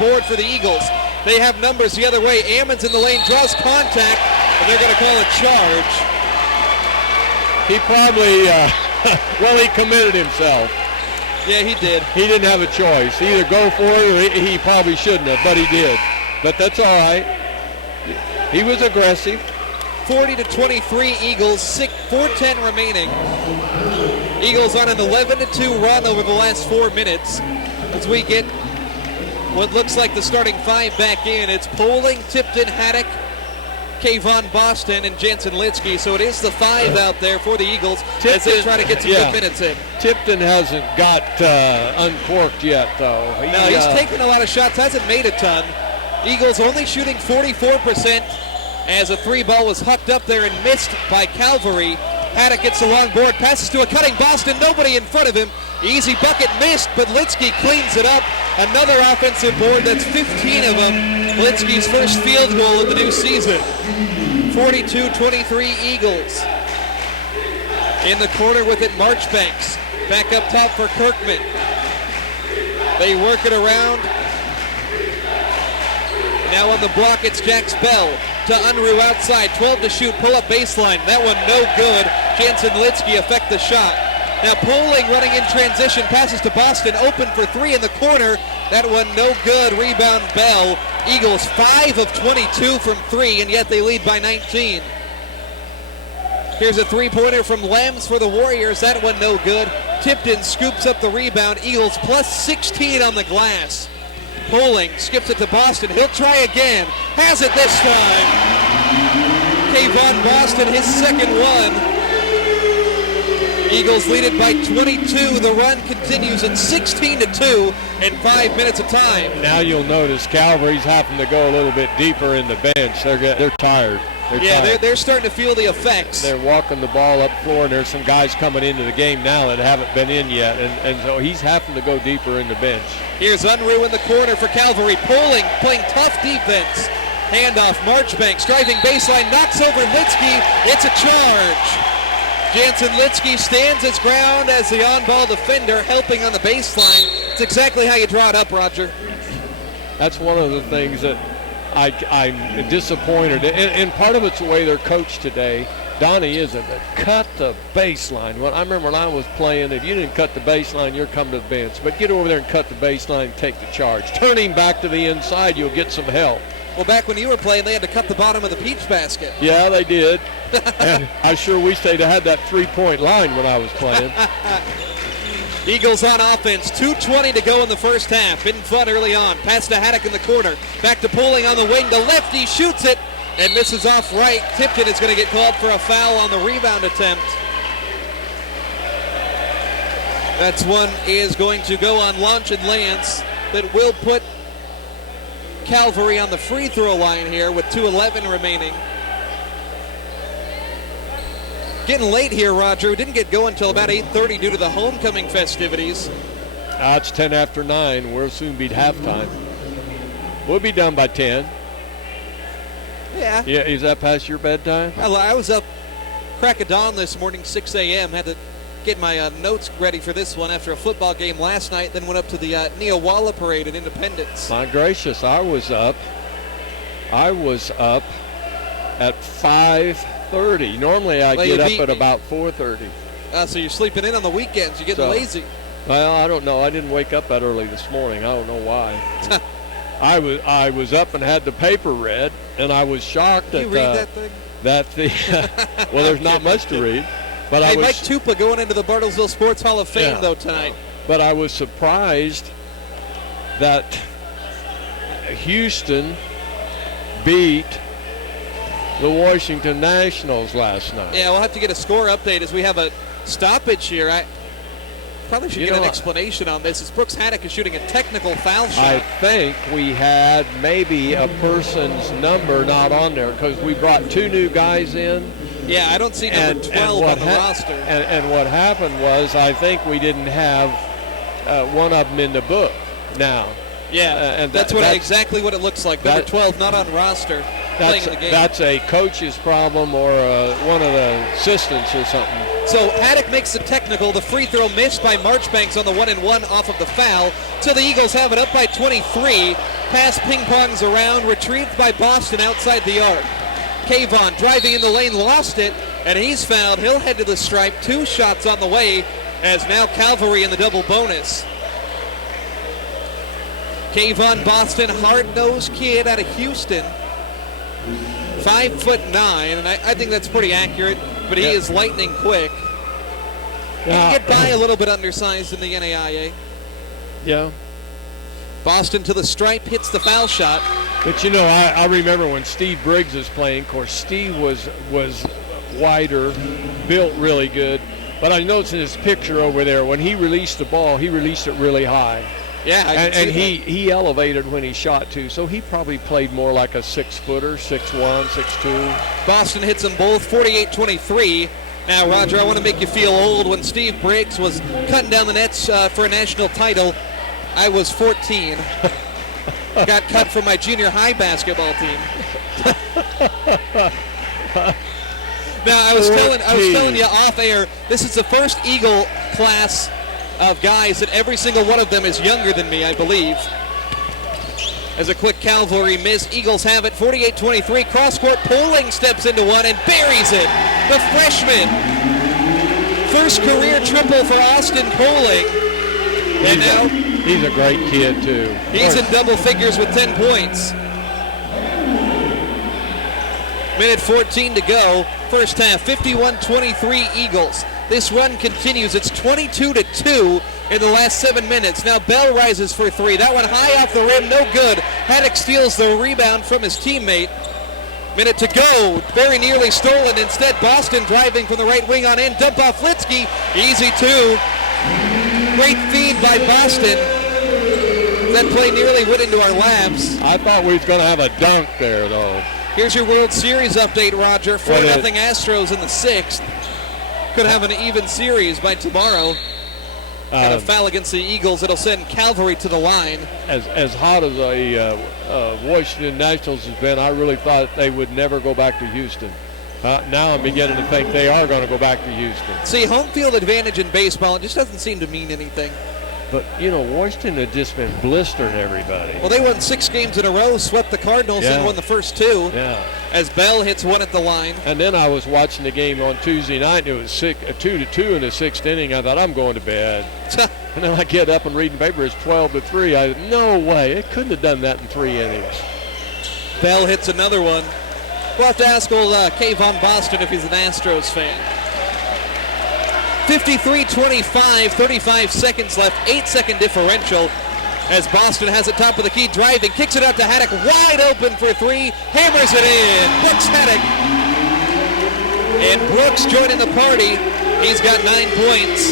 board for the Eagles. They have numbers the other way. Ammons in the lane, draws contact, and they're going to call a charge. He probably, he committed himself. Yeah, he did. He didn't have a choice. Either go for it or he probably shouldn't have, but he did. But that's all right. He was aggressive. 40-23 Eagles, 4:10 remaining. Eagles on an 11-2 run over the last 4 minutes as we get what looks like the starting five back in. It's Poling, Tipton, Haddock, Kayvon Boston, and Jansen Litsky. So it is the five out there for the Eagles as they try to get some good minutes in. Tipton hasn't got uncorked yet, though. He's taken a lot of shots, hasn't made a ton. Eagles only shooting 44% as a three ball was hucked up there and missed by Calvary. Haddock gets the long board, passes to a cutting Boston, nobody in front of him. Easy bucket missed, but Litsky cleans it up. Another offensive board, that's 15 of them. Litsky's first field goal of the new season. 42-23 Eagles. In the corner with it, Marchbanks. Back up top for Kirkman. They work it around. Now on the block, it's Jax Bell to Unruh outside. 12 to shoot, pull up baseline. That one no good. Jansen Litsky affect the shot. Now Poling running in transition, passes to Boston, open for three in the corner. That one no good, rebound Bell. Eagles 5 of 22 from three, and yet they lead by 19. Here's a three-pointer from Lems for the Warriors. That one no good. Tipton scoops up the rebound. Eagles plus 16 on the glass. Poling skips it to Boston. He'll try again. Has it this time. Kayvon Boston, his second one. Eagles lead it by 22. The run continues at 16-2 in 5 minutes of time. Now you'll notice Calvary's having to go a little bit deeper in the bench. They're tired. They're starting to feel the effects. They're walking the ball up floor, and there's some guys coming into the game now that haven't been in yet, and so he's having to go deeper in the bench. Here's Unruh in the corner for Calvary. Poling playing tough defense. Handoff, Marchbanks driving baseline, knocks over Litsky. It's a charge. Jansen Litsky stands his ground as the on-ball defender, helping on the baseline. It's exactly how you draw it up, Roger. That's one of the things that I'm disappointed, and part of it's the way they're coached today. Donnie isn't. Cut the baseline. I remember when I was playing, if you didn't cut the baseline, you're coming to the bench. But get over there and cut the baseline and take the charge. Turn him back to the inside, you'll get some help. Well, back when you were playing, they had to cut the bottom of the peach basket. Yeah, they did. And I sure wish they'd have had that three-point line when I was playing. Eagles on offense, 2:20 to go in the first half. Been fun early on. Pass to Haddock in the corner. Back to Poling on the wing. The lefty shoots it and misses off right. Tipton is going to get called for a foul on the rebound attempt. That's one is going to go on Launch and Lance. That will put Calvary on the free throw line here with 2:11 remaining. Getting late here, Roger. Didn't get going until about 8:30 due to the homecoming festivities. It's 10 after 9. We'll soon be at halftime. We'll be done by 10. Yeah. Yeah, is that past your bedtime? I was up crack of dawn this morning, 6 a.m. Had to get my notes ready for this one after a football game last night. Then went up to the Neowalla Parade in Independence. My gracious, I was up at 5:30. Normally I get up at about 4:30. So you're sleeping in on the weekends. You're getting lazy. Well, I don't know. I didn't wake up that early this morning. I don't know why. I was up and had the paper read, and I was shocked Did you read that thing? Well, there's not much to read. But hey, Mike Tupa going into the Bartlesville Sports Hall of Fame, though, tonight. But I was surprised that Houston beat the Washington Nationals last night. Yeah, we'll have to get a score update as we have a stoppage here. probably should get an explanation on this. As Brooks Haddock is shooting a technical foul shot. I think we had maybe a person's number not on there because we brought 2 new guys in. Yeah, I don't see number 12 on the roster. And what happened was I think we didn't have one of them in the book now. Yeah, and that's exactly what it looks like. Number 12 not on roster. That's a coach's problem or one of the assistants or something. So Haddock makes the technical. The free throw missed by Marchbanks on the 1-and-1 off of the foul. So the Eagles have it up by 23. Pass ping-pongs around, retrieved by Boston outside the arc. Kayvon driving in the lane, lost it, and he's fouled. He'll head to the stripe. 2 shots on the way as now Calvary in the double bonus. Kayvon Boston, hard-nosed kid out of Houston. 5'9", and I think that's pretty accurate, but he is lightning quick. He can get by a little bit undersized in the NAIA. Yeah. Boston to the stripe, hits the foul shot. But, you know, I remember when Steve Briggs was playing. Of course, Steve was wider, built really good. But I noticed in his picture over there, when he released the ball, he released it really high. Yeah, and he elevated when he shot too, so he probably played more like a 6-footer, 6'1", 6'2". Boston hits them both, 48-23. Now, Roger, I want to make you feel old. When Steve Briggs was cutting down the nets for a national title, I was 14. Got cut from my junior high basketball team. Now, I was telling you off air, this is the first Eagle class of guys, and every single one of them is younger than me, I believe. As a quick Calvary miss, Eagles have it, 48-23. Cross-court, Poling steps into one and buries it. The freshman. First career triple for Austin Poling. And now he's a great kid, too. He's in double figures with 10 points. Minute 14 to go. First half, 51-23 Eagles. This run continues. It's 22-2 in the last 7 minutes. Now Bell rises for 3. That one high off the rim, no good. Haddock steals the rebound from his teammate. Minute to go. Very nearly stolen. Instead, Boston driving from the right wing on in. Dump off Litsky. Easy 2. Great feed by Boston. That play nearly went into our laps. I thought we was going to have a dunk there, though. Here's your World Series update, Roger. 4-0 Astros in the 6th. Could have an even series by tomorrow. And a foul against the Eagles. It'll send Calvary to the line. As hot as the Washington Nationals has been, I really thought they would never go back to Houston. Now I'm beginning to think they are going to go back to Houston. See, home field advantage in baseball, it just doesn't seem to mean anything. But, you know, Washington had just been blistering everybody. Well, they won 6 games in a row, swept the Cardinals, and won the first 2. Yeah. As Bell hits one at the line. And then I was watching the game on Tuesday night, and it was 2-2 in the 6th inning. I thought, I'm going to bed. And then I get up and read the paper, it's 12-3. I said, no way, it couldn't have done that in 3 innings. Bell hits another one. We'll have to ask old Kayvon Boston if he's an Astros fan. 53-25, 35 seconds left, 8-second differential as Boston has it top of the key, driving, kicks it out to Haddock, wide open for 3, hammers it in, Brooks Haddock. And Brooks joining the party, he's got 9 points.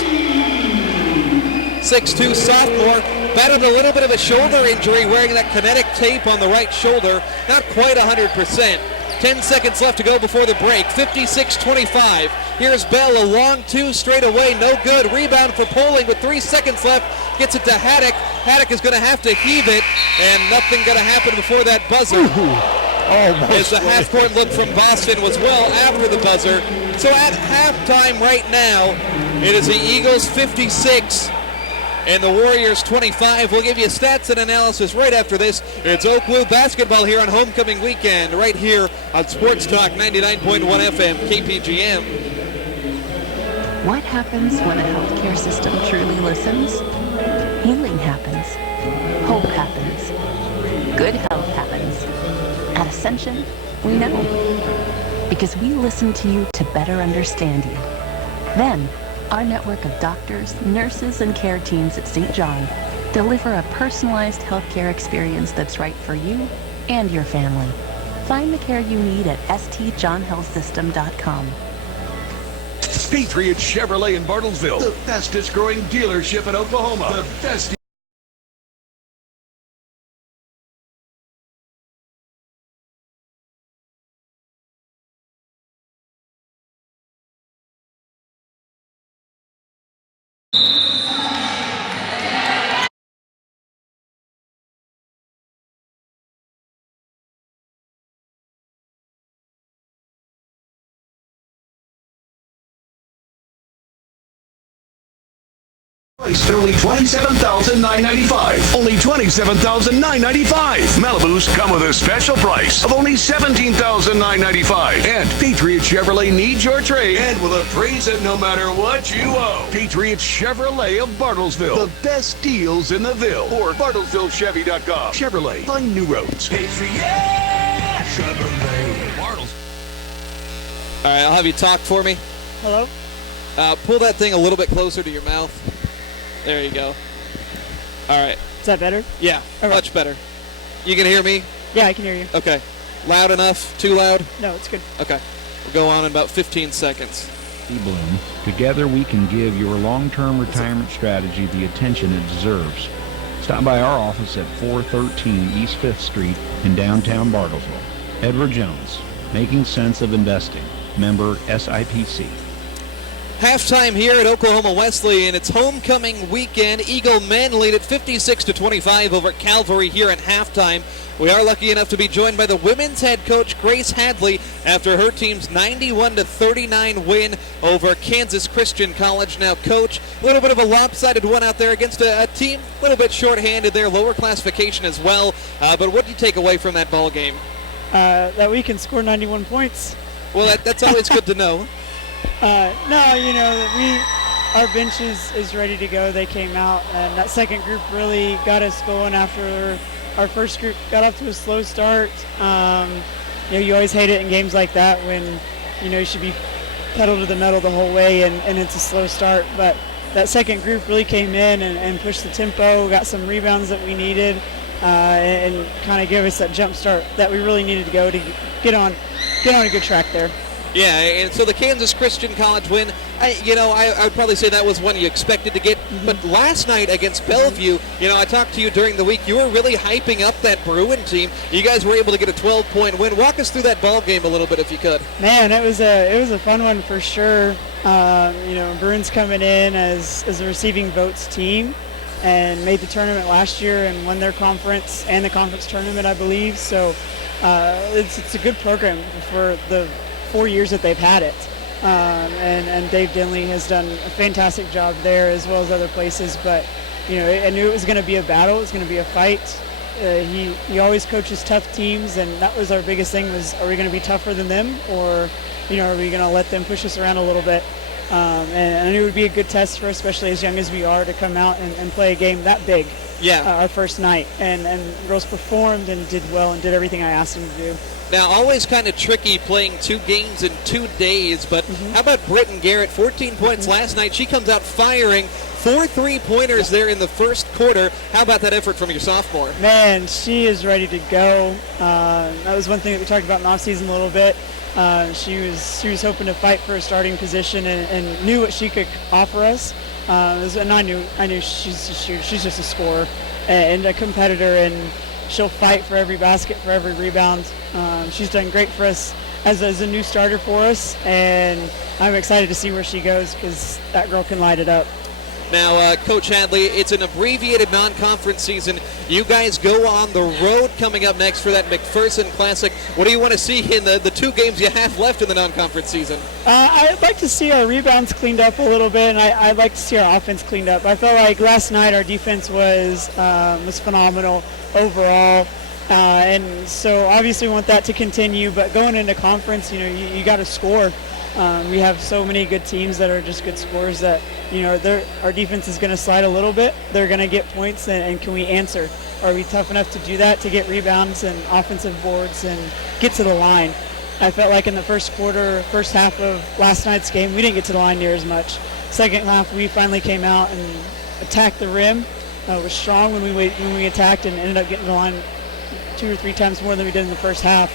6'2 sophomore, battled a little bit of a shoulder injury wearing that kinetic tape on the right shoulder, not quite 100%. 10 seconds left to go before the break. 56-25. Here's Bell, a long 2 straight away. No good. Rebound for Poling with 3 seconds left. Gets it to Haddock. Haddock is going to have to heave it, and nothing going to happen before that buzzer. As the half-court look from Boston was well after the buzzer. So at halftime right now, it is the Eagles 56 and the Warriors 25. We'll give you stats and analysis right after this. It's OKWU basketball here on homecoming weekend, right here on Sports Talk 99.1 FM KPGM. What happens when a healthcare system truly listens? Healing happens. Hope happens. Good health happens. At Ascension, we know. Because we listen to you to better understand you. Then, our network of doctors, nurses, and care teams at St. John deliver a personalized healthcare experience that's right for you and your family. Find the care you need at stjohnhealthsystem.com. Patriot Chevrolet in Bartlesville, the fastest growing dealership in Oklahoma. The best. Price only $27,995. Only $27,995. Malibus come with a special price of only $17,995. And Patriot Chevrolet needs your trade and will appraise it no matter what you owe. Patriot Chevrolet of Bartlesville. The best deals in the Ville. Or BartlesvilleChevy.com. Chevrolet. Find new roads. Patriot Chevrolet. Bartlesville. All right, I'll have you talk for me. Hello? Pull that thing a little bit closer to your mouth. There you go. All right. Is that better? Yeah, much better. You can hear me? Yeah, I can hear you. Okay. Loud enough? Too loud? No, it's good. Okay. We'll go on in about 15 seconds. Bloom. Together we can give your long-term retirement strategy the attention it deserves. Stop by our office at 413 East 5th Street in downtown Bartlesville. Edward Jones, Making Sense of Investing. Member SIPC. Halftime here at Oklahoma Wesley, and it's homecoming weekend. Eagle men lead at 56-25 over Calvary here at halftime. We are lucky enough to be joined by the women's head coach, Grace Hadley, after her team's 91-39 win over Kansas Christian College. Now, Coach, a little bit of a lopsided one out there against a team a little bit shorthanded there, lower classification as well. But what do you take away from that ball game? That we can score 91 points. Well, that's always good to know. No, you know, our bench is ready to go. They came out, and that second group really got us going after our first group got off to a slow start. You know, you always hate it in games like that when, you know, you should be pedal to the metal the whole way and it's a slow start. But that second group really came in and pushed the tempo, got some rebounds that we needed, and kind of gave us that jump start that we really needed to go to get on a good track there. Yeah, and so the Kansas Christian College win, I would probably say that was one you expected to get. Mm-hmm. But last night against Bellevue, you know, I talked to you during the week. You were really hyping up that Bruin team. You guys were able to get a 12-point win. Walk us through that ball game a little bit, if you could. Man, it was a fun one for sure. You know, Bruins coming in as a receiving votes team and made the tournament last year and won their conference and the conference tournament, I believe. So it's a good program for the 4 years that they've had it. And Dave Dinley has done a fantastic job there as well as other places. But, you know, I knew it was going to be a battle. It was going to be a fight. He always coaches tough teams, and that was our biggest thing was, are we going to be tougher than them, or, you know, are we going to let them push us around a little bit? And I knew it would be a good test for us, especially as young as we are, to come out and play a game that big. Yeah. Our first night. And the girls performed and did well and did everything I asked them to do. Now, always kind of tricky playing 2 games in 2 days, but how about Britton Garrett? 14 points last night. She comes out firing 4 3-pointers there in the first quarter. How about that effort from your sophomore? Man, she is ready to go. That was one thing that we talked about in the offseason a little bit. She was hoping to fight for a starting position and knew what she could offer us. And I knew she's just a scorer and a competitor, and she'll fight for every basket, for every rebound. She's done great for us as a new starter for us, and I'm excited to see where she goes because that girl can light it up. Now, Coach Hadley, it's an abbreviated non-conference season. You guys go on the road coming up next for that McPherson Classic. What do you want to see in the 2 games you have left in the non-conference season? I'd like to see our rebounds cleaned up a little bit, and I'd like to see our offense cleaned up. I felt like last night our defense was phenomenal overall. And so obviously we want that to continue, but going into conference, you know, you got to score. We have so many good teams that are just good scorers that, you know, our defense is going to slide a little bit. They're going to get points, and can we answer? Are we tough enough to do that, to get rebounds and offensive boards and get to the line? I felt like in the first half of last night's game, we didn't get to the line near as much. Second half, we finally came out and attacked the rim. Was strong when we attacked and ended up getting to the line 2 or 3 times more than we did in the first half,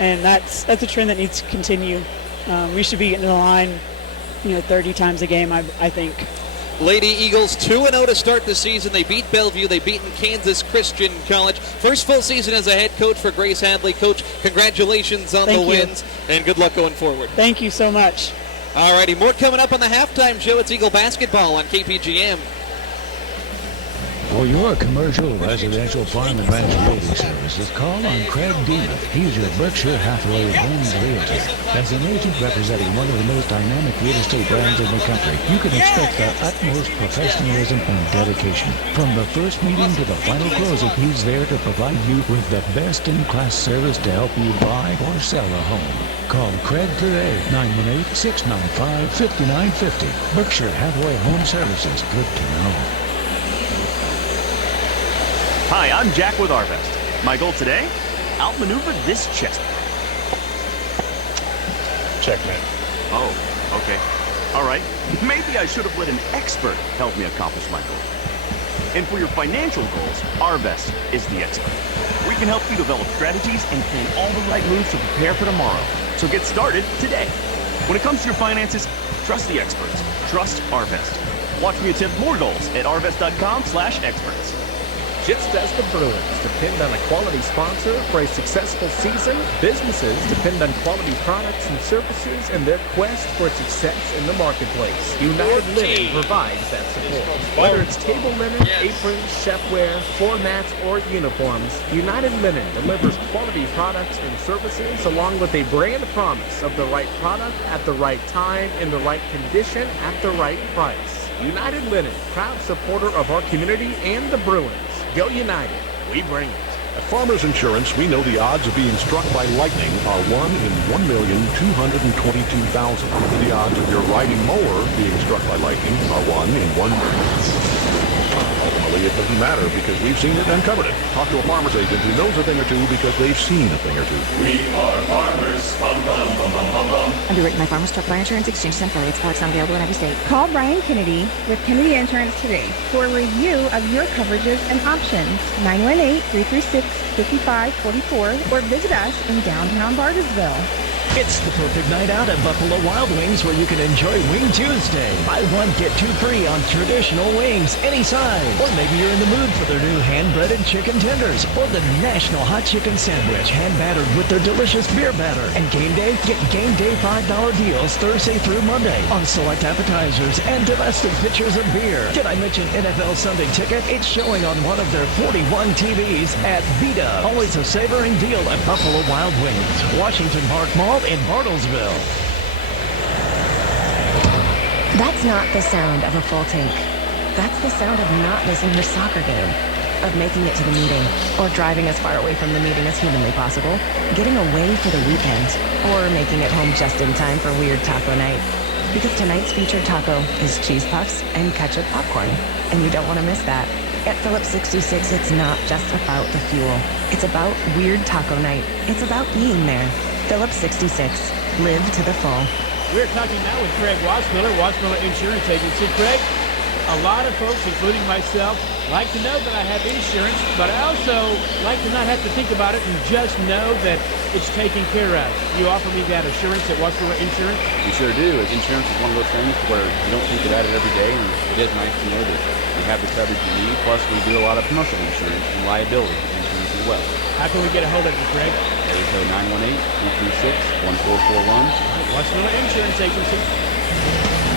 and that's a trend that needs to continue. We should be getting to the line, 30 times a game, I think. Lady Eagles 2-0 to start the season. They beat Bellevue. They beat Kansas Christian College. First full season as a head coach for Grace Hadley. Coach, congratulations on the wins, and good luck going forward. Thank you so much. All righty, more coming up on the halftime show. It's Eagle basketball on KPGM. For your commercial, residential, farm, and ranch realty services, call on Craig Demuth. He's your Berkshire Hathaway Homes Realtor. As an agent representing one of the most dynamic real estate brands in the country, you can expect the utmost professionalism and dedication. From the first meeting to the final closing, he's there to provide you with the best-in-class service to help you buy or sell a home. Call Craig today, 918-695-5950. Berkshire Hathaway Home Services. Good to know. Hi, I'm Jack with Arvest. My goal today? Outmaneuver this chessboard. Checkmate. Oh, okay. All right. Maybe I should have let an expert help me accomplish my goal. And for your financial goals, Arvest is the expert. We can help you develop strategies and plan all the right moves to prepare for tomorrow. So get started today. When it comes to your finances, trust the experts. Trust Arvest. Watch me attempt more goals at arvest.com/experts. Just as the Bruins depend on a quality sponsor for a successful season, businesses depend on quality products and services in their quest for success in the marketplace. United Linen provides that support. Whether it's table linen, aprons, chefware, floor mats, or uniforms, United Linen delivers quality products and services along with a brand promise of the right product at the right time in the right condition at the right price. United Linen, proud supporter of our community and the Bruins. Go United. We bring it. At Farmers Insurance, we know the odds of being struck by lightning are 1 in 1,222,000. The odds of your riding mower being struck by lightning are 1 in 1 million. Ultimately, it doesn't matter because we've seen it and covered it. Talk to a farmer's agent who knows a thing or two because they've seen a thing or two. We are farmers. Bum, bum, bum, bum, bum, bum. Underwritten by Farmers Truck Fire Insurance Exchanges and Affiliates. Products not available in every state. Call Brian Kennedy with Kennedy Insurance today for a review of your coverages and options. 918-336-5544 or visit us in downtown Bartlesville. It's the perfect night out at Buffalo Wild Wings where you can enjoy Wing Tuesday. Buy one, get two free on traditional wings, any size. Or maybe you're in the mood for their new hand-breaded chicken tenders or the National Hot Chicken Sandwich, hand-battered with their delicious beer batter. And game day, get game day $5 deals Thursday through Monday on select appetizers and domestic pitchers of beer. Did I mention NFL Sunday Ticket? It's showing on one of their 41 TVs at Vita. Always a savoring deal at Buffalo Wild Wings, Washington Park Mall in Bartlesville. That's not the sound of a full tank. That's the sound of not missing her soccer game, of making it to the meeting, or driving as far away from the meeting as humanly possible, getting away for the weekend, or making it home just in time for weird taco night. Because tonight's featured taco is cheese puffs and ketchup popcorn, and you don't want to miss that. At Phillips 66, it's not just about the fuel. It's about weird taco night. It's about being there. Phillips 66. Live to the full. We're talking now with Craig Wassmiller, Wassmiller Insurance Agency. Craig, a lot of folks, including myself, like to know that I have insurance, but I also like to not have to think about it and just know that it's taken care of. You offer me that assurance at Wassmiller Insurance? We sure do. Insurance is one of those things where you don't think about it every day, and it is nice to know that we have the coverage you need. Plus, we do a lot of commercial insurance and liability insurance as well. How can we get a hold of you, Craig? Area code 918-336-1441. Wassmiller Insurance Agency.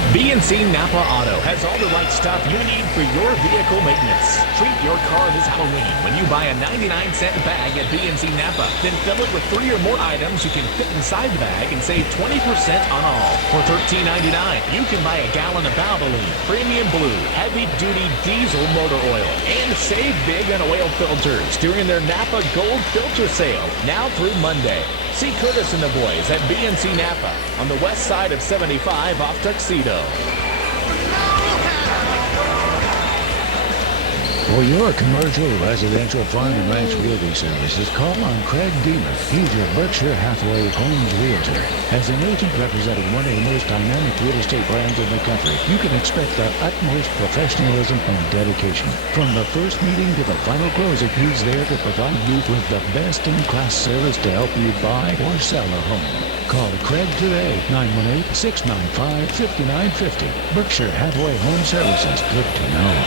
BNC Napa Auto has all the right stuff you need for your vehicle maintenance. Treat your car this Halloween when you buy a 99-cent bag at BNC Napa. Then fill it with 3 or more items you can fit inside the bag and save 20% on all. For $13.99, you can buy a gallon of Valvoline, Premium Blue, heavy-duty diesel motor oil, and save big on oil filters during their Napa Gold Filter Sale, now through Monday. See Curtis and the boys at BNC Napa on the west side of 75 off Tuxedo. For your commercial, residential, farm and ranch realty services, call on Craig Demuth. He's your Berkshire Hathaway Homes Realtor. As an agent representing one of the most dynamic real estate brands in the country, you can expect the utmost professionalism and dedication. From the first meeting to the final closing, he's there to provide you with the best-in-class service to help you buy or sell a home. Call Craig today, 918-695-5950. Berkshire Hathaway Home Services. Good to know.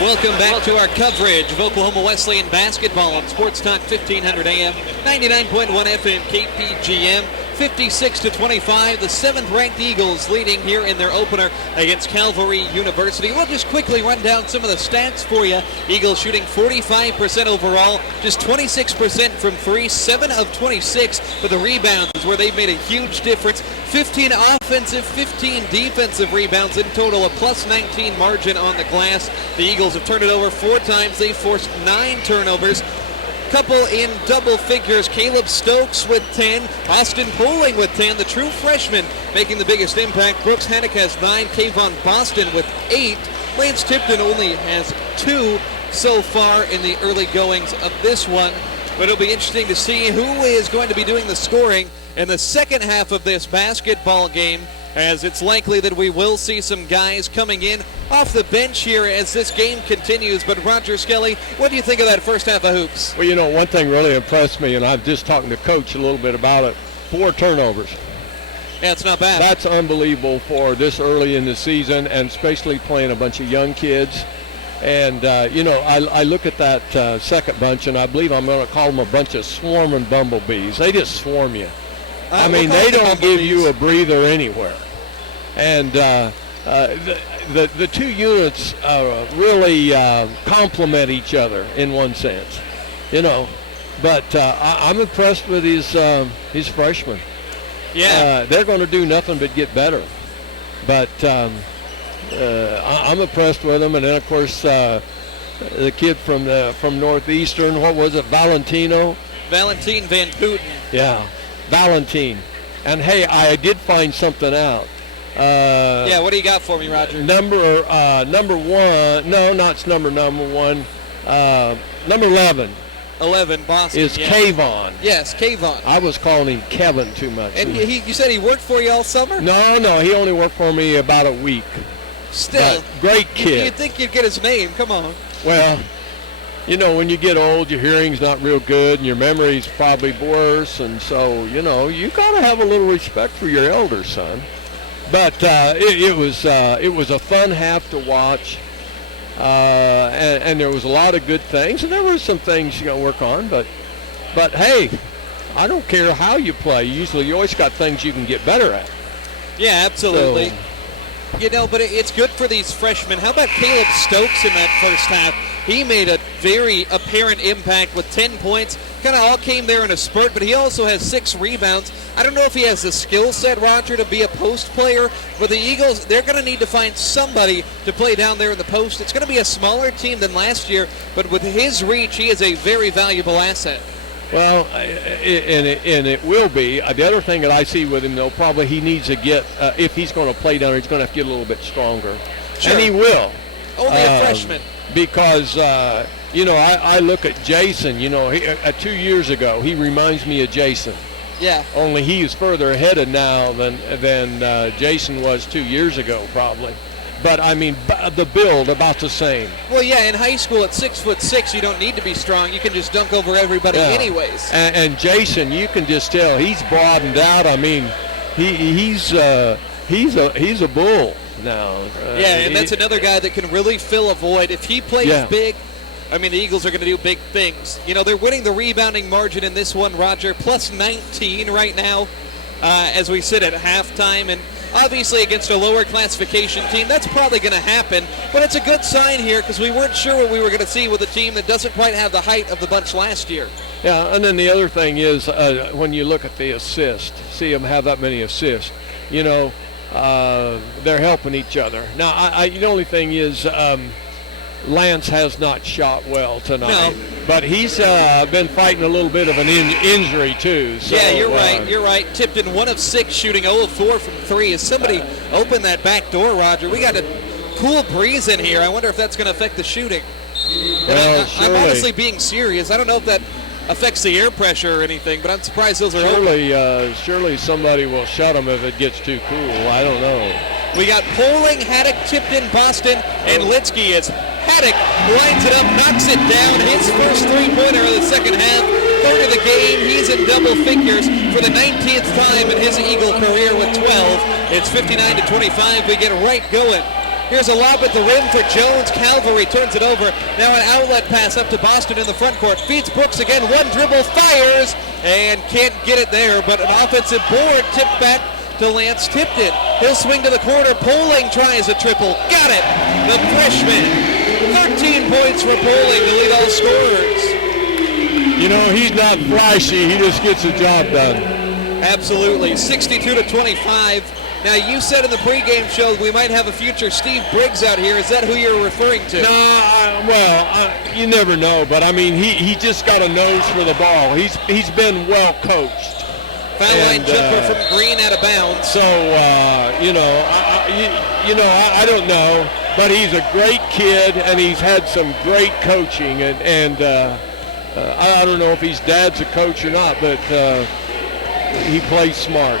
Welcome back to our coverage of Oklahoma Wesleyan basketball on Sports Talk 1500 AM, 99.1 FM KPGM. 56-25, the 7th-ranked Eagles leading here in their opener against Calvary University. We'll just quickly run down some of the stats for you. Eagles shooting 45% overall, just 26% from 3, 7 of 26 for the rebounds, where they've made a huge difference. 15 offensive, 15 defensive rebounds, in total a plus 19 margin on the glass. The Eagles have turned it over 4 times. They forced 9 turnovers. Couple in double figures. Caleb Stokes with 10. Austin Poling with 10. The true freshman making the biggest impact. Brooks Haddock has 9. Kayvon Boston with 8. Lance Tipton only has 2 so far in the early goings of this one. But it'll be interesting to see who is going to be doing the scoring in the second half of this basketball game, as it's likely that we will see some guys coming in off the bench here as this game continues. But Roger Skelly, what do you think of that first half of hoops? Well, you know, one thing really impressed me, and I've just talking to Coach a little bit about it, 4 turnovers. Yeah, it's not bad. That's unbelievable for this early in the season, and especially playing a bunch of young kids. And, you know, I look at that second bunch, and I believe I'm going to call them a bunch of swarming bumblebees. They just swarm you. I mean, they don't give you a breather anywhere. And the 2 units really complement each other in one sense, you know. But I'm impressed with his freshmen. Yeah. They're going to do nothing but get better. But I'm impressed with them. And then, of course, the kid from Northeastern, what was it, Valentin Van Putten. Yeah. Valentine. And hey, I did find something out. Yeah, what do you got for me, Roger? Number 1. No, not number 1. Number 11. 11, Boston. Is Kayvon. Yes, Kayvon. I was calling him Kevin too much. And you said he worked for you all summer? No, he only worked for me about a week. Still. But great kid. You'd think you'd get his name. Come on. Well, you know, when you get old, your hearing's not real good, and your memory's probably worse, and so, you know, you got to have a little respect for your elders, son. But it was a fun half to watch, and there was a lot of good things, and there were some things you got to work on, but hey, I don't care how you play. Usually you always got things you can get better at. Yeah, absolutely. So, you know, but it's good for these freshmen. How about Caleb Stokes in that first half? He made a very apparent impact with 10 points. Kind of all came there in a spurt, but he also has 6 rebounds. I don't know if he has the skill set, Roger, to be a post player, but the Eagles, they're going to need to find somebody to play down there in the post. It's going to be a smaller team than last year, but with his reach, he is a very valuable asset. Well, and it will be. The other thing that I see with him, though, probably he needs to get, if he's going to play down there, he's going to have to get a little bit stronger. Sure. And he will. Only a freshman. Because, you know, I look at Jason, you know, 2 years ago, he reminds me of Jason. Yeah. Only he is further ahead now than Jason was 2 years ago, probably. But, I mean, the build about the same. Well, yeah, in high school at 6'6", you don't need to be strong. You can just dunk over everybody anyways. And Jason, you can just tell he's broadened out. I mean, he's a bull now. Yeah, and that's another guy that can really fill a void. If he plays big, I mean, the Eagles are going to do big things. You know, they're winning the rebounding margin in this one, Roger, plus 19 right now as we sit at halftime. And obviously against a lower classification team, that's probably going to happen. But it's a good sign here because we weren't sure what we were going to see with a team that doesn't quite have the height of the bunch last year. Yeah, and then the other thing is when you look at the assist, see them have that many assists, you know, they're helping each other. Now, the only thing is Lance has not shot well tonight. No. But he's been fighting a little bit of an injury, too. So, yeah, you're right. Tipton 1 of 6, shooting 0 of 4 from 3. As somebody opened that back door, Roger, we got to cool breeze in here. I wonder if that's going to affect the shooting. Well, I'm honestly being serious. I don't know if that affects the air pressure or anything, but I'm surprised those are open. Surely somebody will shut them if it gets too cool. I don't know. We got Poling, Haddock, Tipton, Boston, and Litsky as Haddock lines it up, knocks it down. His first three-pointer of the second half. Third of the game. He's in double figures for the 19th time in his Eagle career with 12. It's 59-25. We get right going. Here's a lob at the rim for Jones. Calvary turns it over. Now an outlet pass up to Boston in the front court. Feeds Brooks again. One dribble, fires, and can't get it there. But an offensive board tipped back to Lance Tipton. He'll swing to the corner. Poling tries a triple. Got it. The freshman. 13 points for Poling to lead all scorers. You know, he's not flashy. He just gets the job done. Absolutely. 62-25. Now, you said in the pregame show we might have a future Steve Briggs out here. Is that who you're referring to? No, you never know. But, I mean, he just got a nose for the ball. He's been well coached. Foul line jumper from Green out of bounds. So, I don't know. But he's a great kid, and he's had some great coaching. And I don't know if his dad's a coach or not, but he plays smart.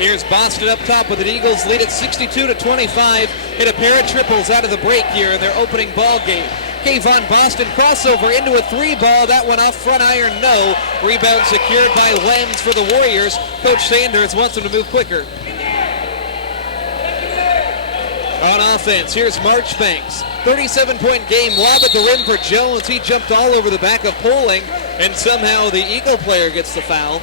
Here's Boston up top with an Eagles lead at 62-25. Hit a pair of triples out of the break here in their opening ball game. Kayvon Boston crossover into a three ball. That one off front iron, no. Rebound secured by Lems for the Warriors. Coach Sanders wants them to move quicker. On offense, here's Marchbanks. 37-point game. Lob at the rim for Jones. He jumped all over the back of Poling, and somehow the Eagle player gets the foul.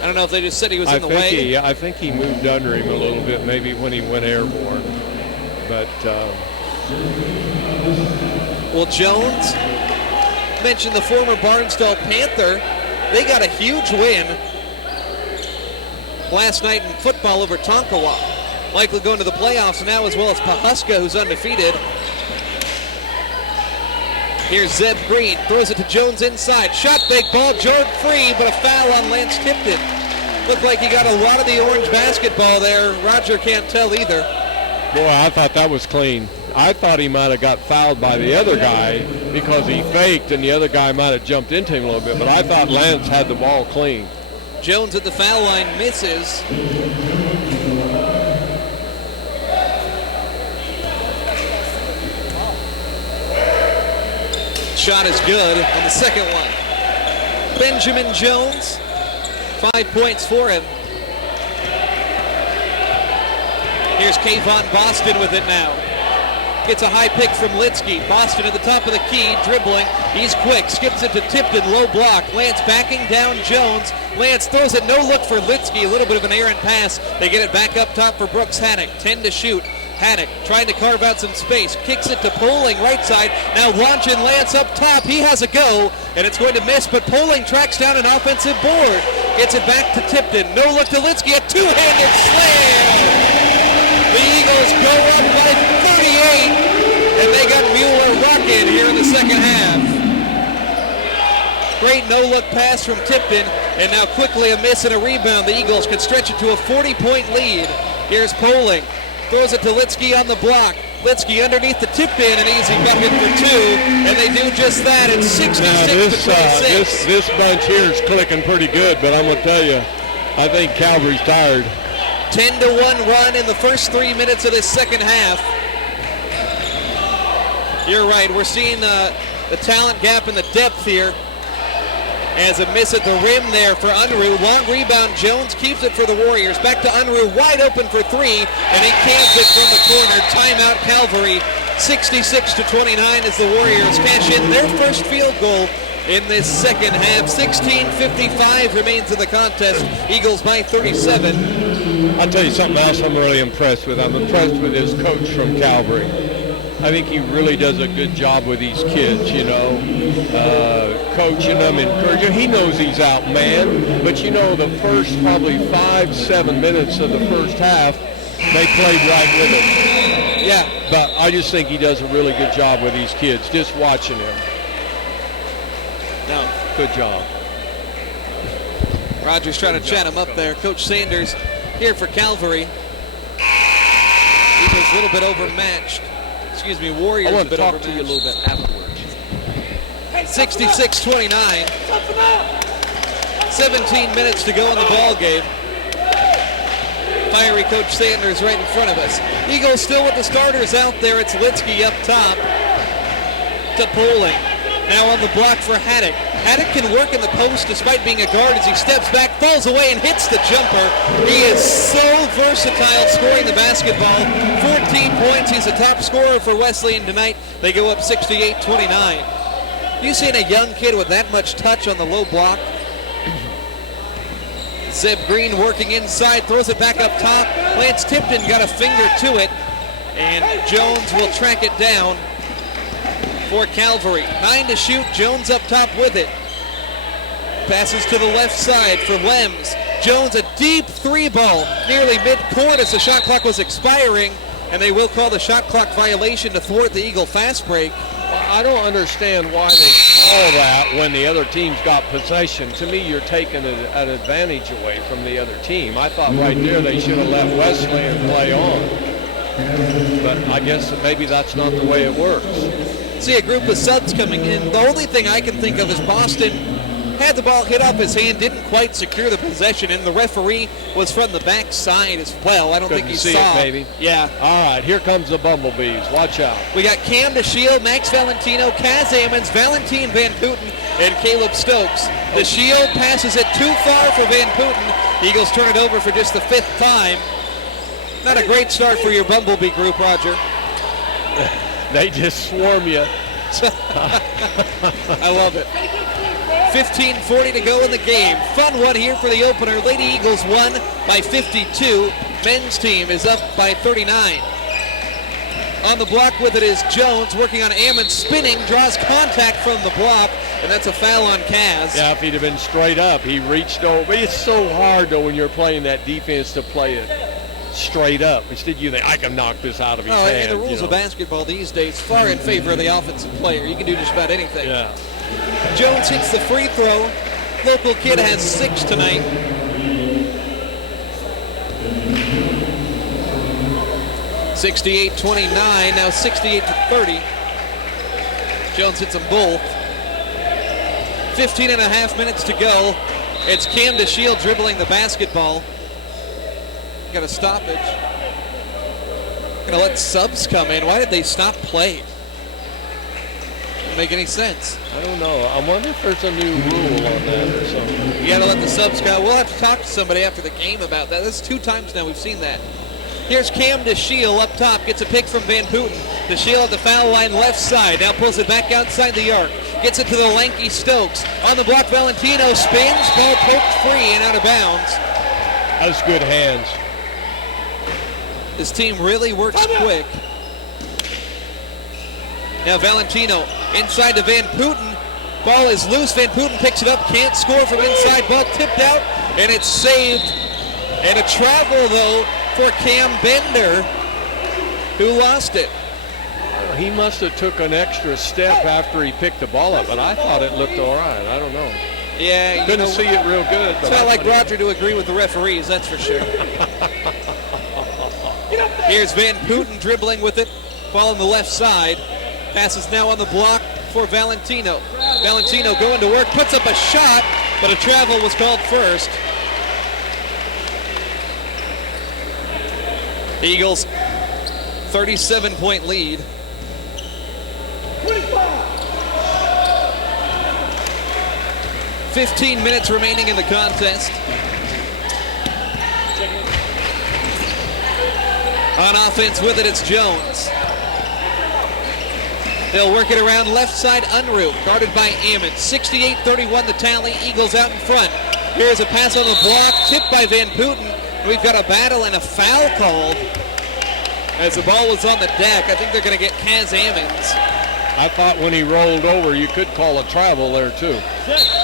I don't know if they just said he was in the way. I think he moved under him a little bit, maybe when he went airborne. But well, Jones mentioned the former Barnsdall Panther. They got a huge win last night in football over Tonkawa. Likely going to the playoffs now, as well as Pahuska, who's undefeated. Here's Zeb Green, throws it to Jones inside. Shot big ball, Jordan free, but a foul on Lance Tipton. Looked like he got a lot of the orange basketball there. Roger can't tell either. Boy, I thought that was clean. I thought he might have got fouled by the other guy because he faked and the other guy might have jumped into him a little bit, but I thought Lance had the ball clean. Jones at the foul line misses. Shot is good on the second one. Benjamin Jones, 5 points for him. Here's Kayvon Boston with it now. Gets a high pick from Litsky. Boston at the top of the key, dribbling. He's quick, skips it to Tipton, low block. Lance backing down Jones. Lance throws it, no look for Litsky. A little bit of an errant pass. They get it back up top for Brooks Haddock. 10 to shoot. Haddock trying to carve out some space, kicks it to Poling right side. Now launching Lance up top. He has a go, and it's going to miss, but Poling tracks down an offensive board. Gets it back to Tipton. No look to Litsky. A two-handed slam. The Eagles go up by 38, and they got Mueller rocking here in the second half. Great no-look pass from Tipton, and now quickly a miss and a rebound. The Eagles can stretch it to a 40-point lead. Here's Poling. Throws it to Litsky on the block. Litsky underneath the tip in, an easy bucket for two, and they do just that. It's 66-26. This bunch here is clicking pretty good, but I'm going to tell you, I think Calvary's tired. 10-1 run in the first 3 minutes of this second half. You're right. We're seeing the talent gap and the depth here. As a miss at the rim there for Unruh. Long rebound. Jones keeps it for the Warriors. Back to Unruh, wide open for three, and he cans it from the corner. Timeout Calvary. 66-29 as the Warriors cash in their first field goal in this second half. 16:55 remains in the contest. Eagles by 37. I'll tell you something else I'm really impressed with. I'm impressed with his coach from Calvary. I think he really does a good job with these kids, you know, coaching them, encouraging. He knows he's outmanned, but you know, the first probably 5-7 minutes of the first half, they played right with him. Yeah. But I just think he does a really good job with these kids, just watching him. No. Good job. Rogers trying to chat him up there. Coach Sanders here for Calvary. Eagles a little bit overmatched. Excuse me, Warriors I want a to bit talk overmatched. to you a little bit afterwards. 66-29. 17 minutes to go in the ball game. Fiery Coach Sanders right in front of us. Eagles still with the starters out there. It's Litsky up top to Poling. Now on the block for Haddock. Haddock can work in the post despite being a guard as he steps back, falls away, and hits the jumper. He is so versatile scoring the basketball. 14 points. He's a top scorer for Wesleyan tonight. They go up 68-29. You seen a young kid with that much touch on the low block? Zeb Green working inside, throws it back up top. Lance Tipton got a finger to it, and Jones will track it down for Calvary. 9 to shoot, Jones up top with it. Passes to the left side for Lems. Jones, a deep three ball, nearly mid-court as the shot clock was expiring, and they will call the shot clock violation to thwart the Eagle fast break. I don't understand why they call that when the other team's got possession. To me, you're taking an advantage away from the other team. I thought right there they should have let Wesleyan play on. But I guess maybe that's not the way it works. See a group of subs coming in. The only thing I can think of is Boston had the ball hit off his hand, didn't quite secure the possession, and the referee was from the back side as well. I don't think he see saw it, baby. Yeah. All right, here comes the Bumblebees. Watch out. We got Cam DeShield, Max Valentino, Kaz Ammons, Valentine Van Putten, and Caleb Stokes. DeShield passes it too far for Van Putten. Eagles turn it over for just the 5th time. Not a great start for your Bumblebee group, Roger. They just swarm you. I love it. 15:40 to go in the game. Fun one here for the opener. Lady Eagles won by 52. Men's team is up by 39. On the block with it is Jones, working on Ammon, spinning, draws contact from the block, and that's a foul on Kaz. Yeah, if he'd have been straight up, he reached over. It's so hard, though, when you're playing that defense to play it straight up. Instead, you think, I can knock this out of his hand. And the rules of basketball these days far in favor of the offensive player. You can do just about anything. Yeah. Jones hits the free throw. Local kid has 6 tonight. (68-29), now 68-30. Jones hits them both. 15 and a half minutes to go. It's Cam DeShield dribbling the basketball. Got a stoppage. Gonna let subs come in. Why did they stop play? Doesn't make any sense. I don't know. I wonder if there's a new rule on that or something. You gotta let the subs go. We'll have to talk to somebody after the game about that. That's 2 times now we've seen that. Here's Cam DeShield up top. Gets a pick from Van Putten. DeShield at the foul line left side. Now pulls it back outside the arc. Gets it to the lanky Stokes. On the block, Valentino spins. Ball poked free and out of bounds. That's good hands. This team really works quick. Now Valentino inside to Van Putten. Ball is loose. Van Putten picks it up. Can't score from inside. Ball tipped out, and it's saved. And a travel, though, for Cam Bender, who lost it. He must have took an extra step after he picked the ball up, but I thought it looked all right. I don't know. Yeah, couldn't see it real good. It's not like Roger to agree with the referees, that's for sure. Here's Van Putten dribbling with it, ball on the left side. Passes now on the block for Valentino. Valentino going to work, puts up a shot, but a travel was called first. The Eagles, 37-point lead. 15 minutes remaining in the contest. On offense with it, it's Jones. They'll work it around left side, Unruh, guarded by Ammon. 68-31 the tally, Eagles out in front. Here's a pass on the block, tipped by Van Putten. We've got a battle and a foul called as the ball was on the deck. I think they're going to get Kaz Ammons. I thought when he rolled over, you could call a travel there, too.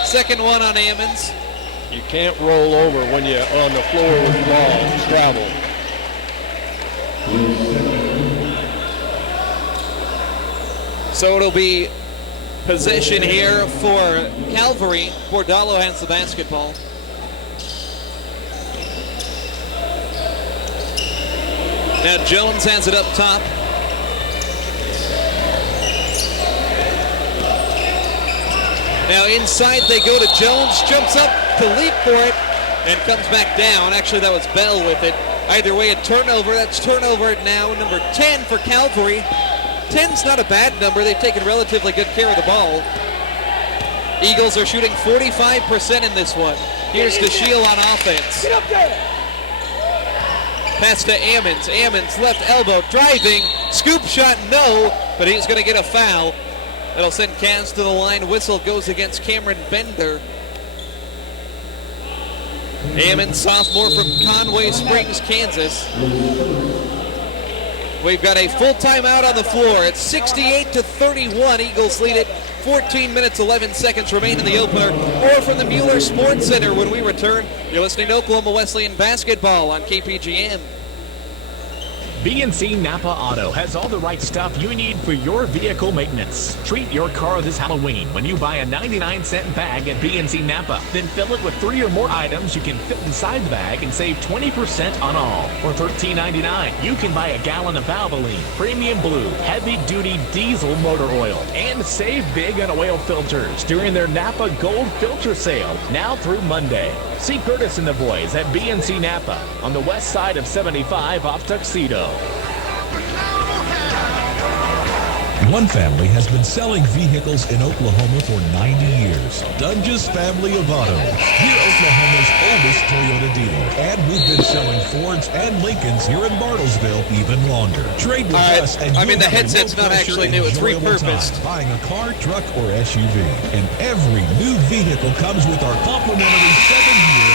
Second one on Ammons. You can't roll over when you're on the floor with the ball. It's travel. So it'll be possession here for Calvary. Bordalo has the basketball. Now Jones has it up top. Now inside they go to Jones, jumps up to leap for it, and comes back down. Actually, that was Bell with it. Either way, a turnover. That's turnover now, number 10 for Calvary. 10's not a bad number. They've taken relatively good care of the ball. Eagles are shooting 45% in this one. Here's DeShiel on offense. Get up there. Pass to Ammons. Ammons left elbow, driving. Scoop shot, no, but he's going to get a foul. That'll send Cavs to the line. Whistle goes against Cameron Bender. Ammons, sophomore from Conway Springs, Kansas. We've got a full timeout on the floor. It's 68-31. Eagles lead it. 14 minutes, 11 seconds remain in the opener. Or from the Mueller Sports Center when we return. You're listening to Oklahoma Wesleyan basketball on KPGM. BNC Napa Auto has all the right stuff you need for your vehicle maintenance. Treat your car this Halloween when you buy a 99-cent bag at BNC Napa. Then fill it with 3 or more items you can fit inside the bag and save 20% on all. For $13.99, you can buy a gallon of Valvoline, Premium Blue, heavy-duty diesel motor oil, and save big on oil filters during their Napa Gold Filter Sale, now through Monday. See Curtis and the boys at BNC Napa on the west side of 75 off Tuxedo. One family has been selling vehicles in Oklahoma for 90 years. Dunges Family of Autos. We're Oklahoma's oldest Toyota dealer. And we've been selling Fords and Lincolns here in Bartlesville even longer. Trade with us and you'll the have headset's not actually new. It's repurposed. Buying a car, truck, or SUV. And every new vehicle comes with our complimentary 7-year,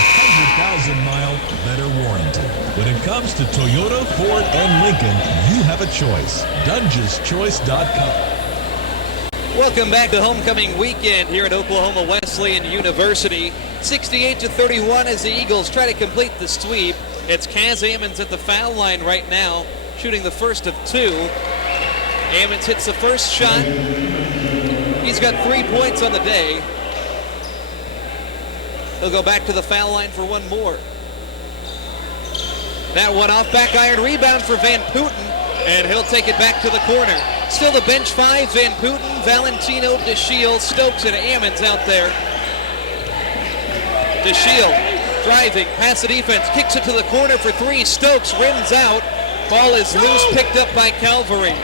100,000-mile better warranty. When it comes to Toyota, Ford, and Lincoln, you have a choice. DungesChoice.com. Welcome back to homecoming weekend here at Oklahoma Wesleyan University. 68-31 as the Eagles try to complete the sweep. It's Kaz Ammons at the foul line right now, shooting the first of 2. Ammons hits the first shot. He's got 3 points on the day. He'll go back to the foul line for one more. That one off, back iron rebound for Van Putten, and he'll take it back to the corner. Still the bench 5, Van Putten, Valentino, DeShiel, Stokes, and Ammons out there. DeShiel driving, pass the defense, kicks it to the corner for 3. Stokes rims out. Ball is loose, picked up by Calvary.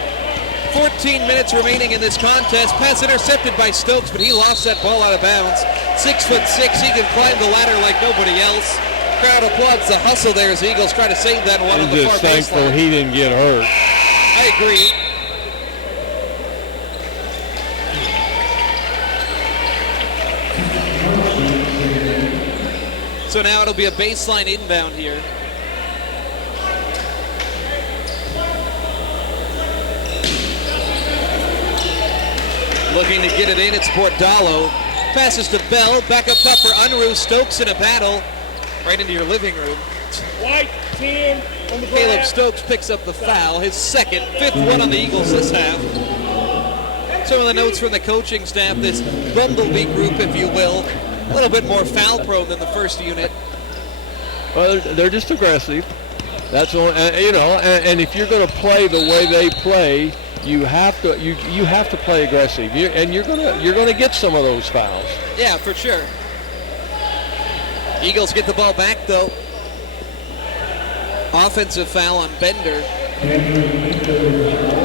14 minutes remaining in this contest. Pass intercepted by Stokes, but he lost that ball out of bounds. 6'6", he can climb the ladder like nobody else. Crowd applauds the hustle there as the Eagles try to save that one on the far baseline. Just thankful he didn't get hurt. I agree. So now it'll be a baseline inbound here. Looking to get it in, it's Bordalo. Passes to Bell, back up top for Unruh. Stokes in a battle. Right into your living room. White 10 on the Caleb Stokes picks up the foul, his second, 5th one on the Eagles this half. Some of the notes from the coaching staff, this Bumblebee group, if you will, a little bit more foul prone than the first unit. Well, they're just aggressive. That's all, and if you're going to play the way they play, you have to play aggressive, and you're going to get some of those fouls. Yeah, for sure. Eagles get the ball back, though. Offensive foul on Bender.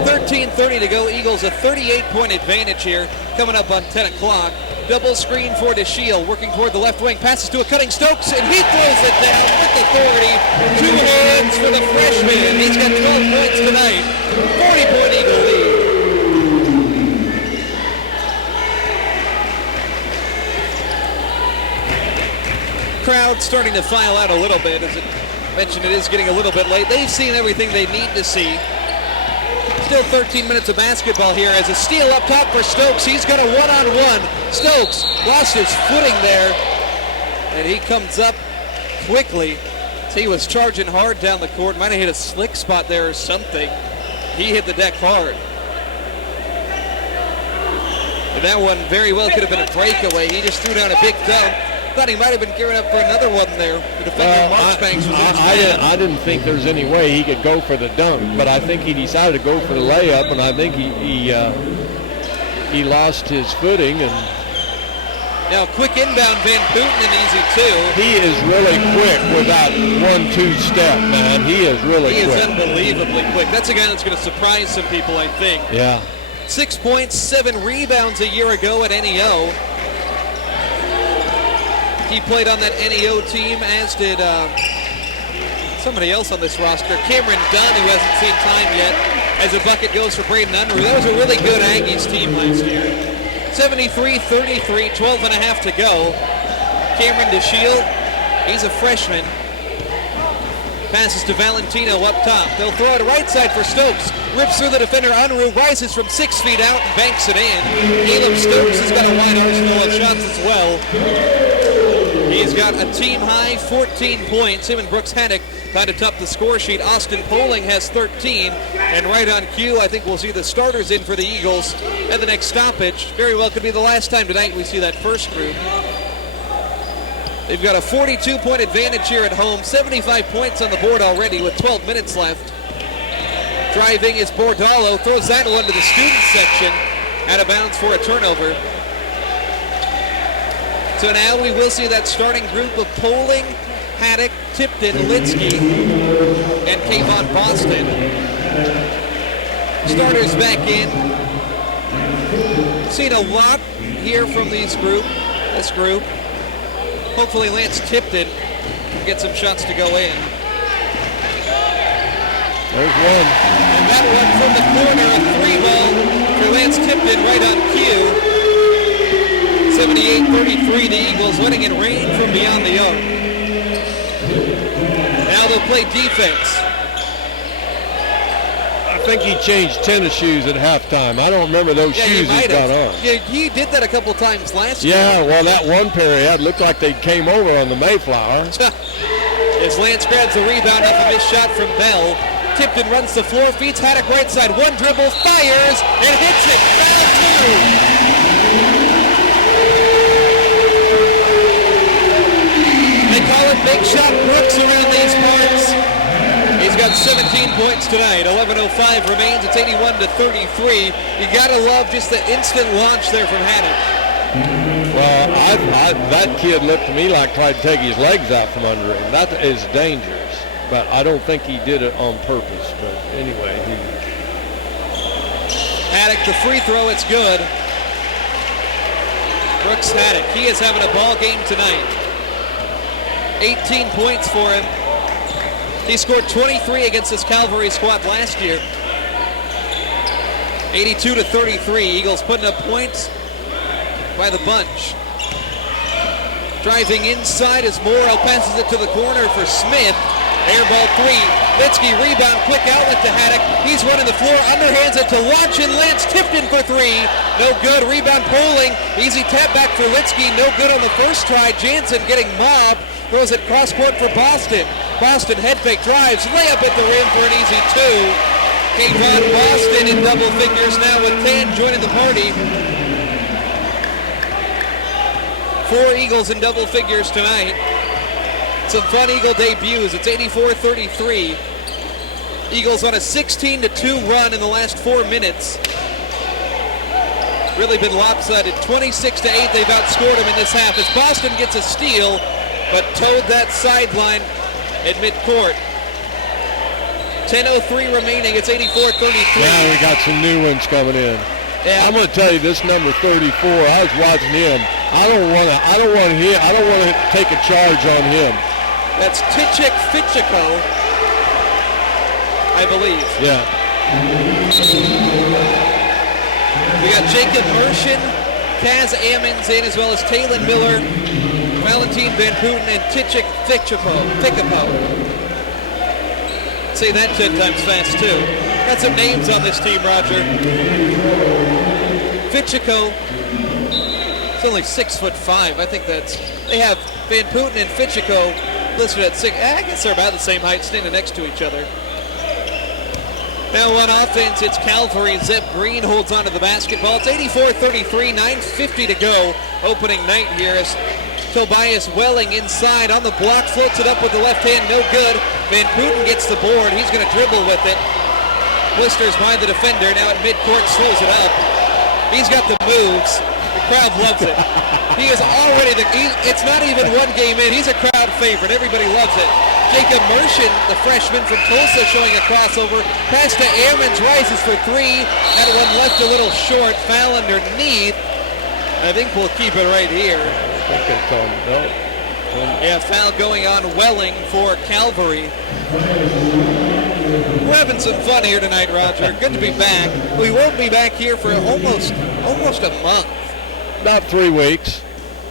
13:30 to go. Eagles a 38-point advantage here. Coming up on 10 o'clock. Double screen for DeShiel. Working toward the left wing. Passes to a cutting Stokes, and he throws it down with authority. 2 hands for the freshman. He's got 12 points tonight. 40-point Eagle lead. Crowd starting to file out a little bit. As I mentioned, it is getting a little bit late. They've seen everything they need to see. Still 13 minutes of basketball here as a steal up top for Stokes. He's got a one-on-one. Stokes lost his footing there, and he comes up quickly. He was charging hard down the court. Might have hit a slick spot there or something. He hit the deck hard. And that one very well could have been a breakaway. He just threw down a big dunk. Thought he might have been gearing up for another one there. The defender Marchbanks was I didn't think there was any way he could go for the dunk, but I think he decided to go for the layup, and I think he lost his footing. And now quick inbound, Van Booten and easy two. He is really quick without 1-2 step, man. He is really quick. He is unbelievably quick. That's a guy that's going to surprise some people, I think. Yeah. 6 points, 7 rebounds a year ago at NEO. He played on that NEO team, as did somebody else on this roster, Cameron Dunn, who hasn't seen time yet, as a bucket goes for Braden Unruh. That was a really good Aggies team last year. 73-33, 12 and a half to go. Cameron DeShield, he's a freshman. Passes to Valentino up top. They'll throw it right side for Stokes. Rips through the defender. Unruh rises from 6 feet out and banks it in. Caleb Stokes has got a wide arsenal of shots as well. He's got a team-high 14 points. Him and Brooks Haddock tied atop the score sheet. Austin Poling has 13. And right on cue, I think we'll see the starters in for the Eagles at the next stoppage. Very well could be the last time tonight we see that first group. They've got a 42-point advantage here at home. 75 points on the board already with 12 minutes left. Driving is Bordalo. Throws that one to the student section. Out of bounds for a turnover. So now we will see that starting group of Poling, Haddock, Tipton, Linsky, and Kayvon Boston. Starters back in. Seen a lot here from this group. Hopefully Lance Tipton can get some shots to go in. There's one. And that one from the corner, a 3-ball for Lance Tipton right on cue. 78-33, the Eagles letting it rain from beyond the arc. Now they'll play defense. I think he changed tennis shoes at halftime. I don't remember those shoes he's got on. Yeah, he did that a couple times last year. Yeah, well, that one pair he had looked like they came over on the Mayflower. As Lance grabs the rebound off a missed shot from Bell. Tipton runs the floor, feeds Haddock right side. One dribble, fires, and hits it. Foul two. They call it Big Shot Brooks around these parts. He's got 17 points tonight. 11:05 remains. It's 81-33. You gotta love just the instant launch there from Haddock. Well, that kid looked to me like tried to take his legs out from under him. That is dangerous. But I don't think he did it on purpose. But anyway, Haddock, the free throw, it's good. Brooks Haddock, he is having a ball game tonight. 18 points for him. He scored 23 against this Calvary squad last year. 82-33. Eagles putting up points by the bunch. Driving inside as Morrow passes it to the corner for Smith. Air ball 3. Linsky rebound, quick outlet to Haddock. He's running the floor, underhands it to Watch and Lance Tipton for 3. No good. Rebound Poling. Easy tap back for Linsky. No good on the first try. Jansen getting mobbed. Throws it cross court for Boston. Boston head fake drives. Layup at the rim for an easy 2. Kayvon Boston in double figures now with 10 joining the party. 4 Eagles in double figures tonight. Some fun Eagle debuts. It's 84-33. Eagles on a 16-2 run in the last 4 minutes. Really been lopsided. 26-8. They've outscored them in this half as Boston gets a steal, but towed that sideline at midcourt. 10:03 remaining. It's 84-33. Now we got some new ones coming in. Yeah. I'm going to tell you, this number 34. I was watching him. I don't want to take a charge on him. That's Tichik Fitchiko, I believe. Yeah. We got Jacob Mershin, Kaz Ammons in, as well as Taylon Miller, Valentine Van Booten, and Tichik Fitchiko. Say that 10 times fast, too. Got some names on this team, Roger. Fitchiko, it's only 6'5". I think they have Van Booten and Fitchiko listed at 6. I guess they're about the same height, standing next to each other. Now on offense, it's Calvary. Zeb Green holds onto the basketball. It's 84-33, 9:50 to go. Opening night here as Tobias Welling inside on the block, floats it up with the left hand, no good. Van Putten gets the board. He's going to dribble with it. Blisters by the defender. Now at midcourt, slows it up. He's got the moves. The crowd loves it. He is already it's not even one game in. He's a crowd favorite. Everybody loves it. Jacob Mershon, the freshman from Tulsa, showing a crossover. Pass to Ammons, rises for three. That one left a little short. Foul underneath. I think we'll keep it right here. I think it's on. No. Yeah, foul going on Welling for Calvary. We're having some fun here tonight, Roger. Good to be back. We won't be back here for almost a month. About 3 weeks.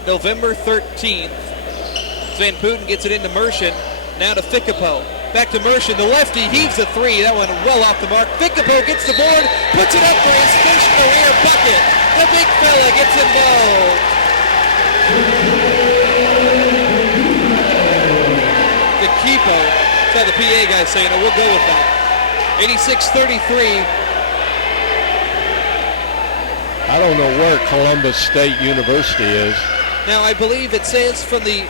November 13th. Van Putten gets it into Mershon. Now to Fickapo. Back to Mershon. The lefty heaves a three. That one well off the mark. Fickapo gets the board, puts it up for his first career bucket. The big fella gets involved. The Keepo. That's how the PA guy's saying it. We'll go with that. 86-33. I don't know where Columbus State University is. Now, I believe it says from the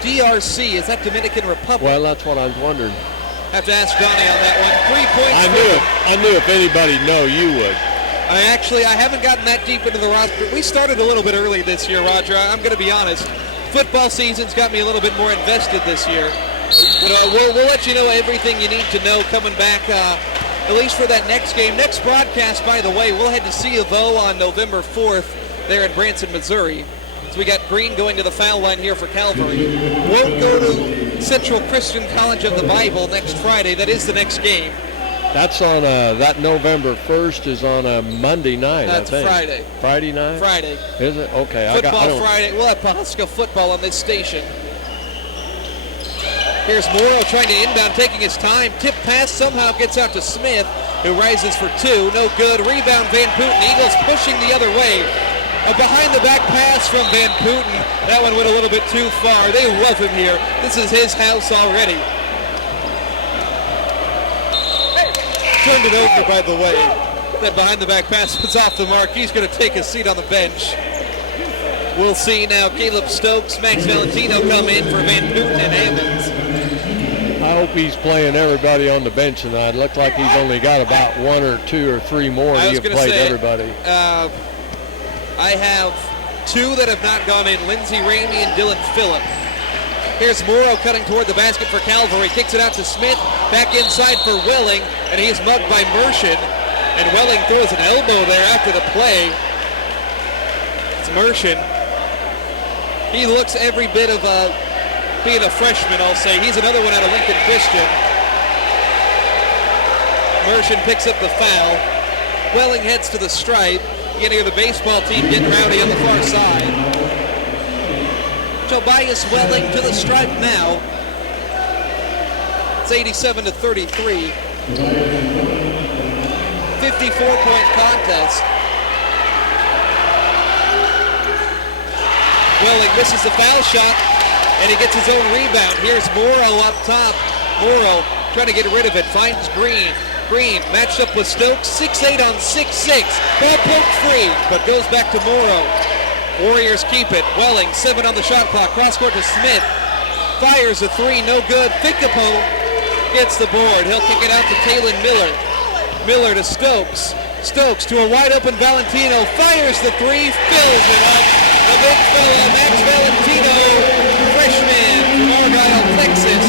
DRC. Is that Dominican Republic? Well, that's what I was wondering. Have to ask Donnie on that one. 3 points. I knew if anybody know, you would. I haven't gotten that deep into the roster. We started a little bit early this year, Roger. I'm going to be honest. Football season's got me a little bit more invested this year. But we'll let you know everything you need to know coming back, at least for that next game. Next broadcast, by the way, we'll head to C of O on November 4th there in Branson, Missouri. So we got Green going to the foul line here for Calvary. Won't go to Central Christian College of the Bible next Friday. That is the next game. That's on that November 1st is on a Monday night. That's I think. Friday. Friday night? Friday. Is it? Okay. Football Friday. We'll have Pahosca football on this station. Here's Morrow trying to inbound, taking his time. Tip pass somehow gets out to Smith, who rises for two. No good. Rebound Van Putten. Eagles pushing the other way. A behind-the-back pass from Van Putten. That one went a little bit too far. They love him here. This is his house already. Turned it over, by the way. That behind-the-back pass was off the mark. He's going to take a seat on the bench. We'll see now. Caleb Stokes, Max Valentino come in for Van Putten and Ammons. I hope he's playing everybody on the bench tonight. Looked like he's only got about 1 or 2 or 3 more. He have played everybody. I have 2 that have not gone in, Lindsey Ramey and Dylan Phillip. Here's Morrow cutting toward the basket for Calvary. Kicks it out to Smith. Back inside for Welling, and he's mugged by Mershon. And Welling throws an elbow there after the play. It's Mershon. He looks every bit of being a freshman, I'll say. He's another one out of Lincoln Christian. Mershon picks up the foul. Welling heads to the stripe. You can hear the baseball team getting rowdy on the far side. Tobias Welling to the stripe now. It's 87-33. 54-point contest. Welling misses the foul shot, and he gets his own rebound. Here's Morrow up top. Morrow trying to get rid of it. Finds Green. Green matched up with Stokes. 6'8" on 6'6". Ball poked free, but goes back to Morrow. Warriors keep it. Welling, 7 on the shot clock. Cross court to Smith. Fires a 3, no good. Fickapo gets the board. He'll kick it out to Taylon Miller. Miller to Stokes. Stokes to a wide open Valentino. Fires the 3, fills it up. The big fella, Max Valentino, freshman from Argyle, Texas.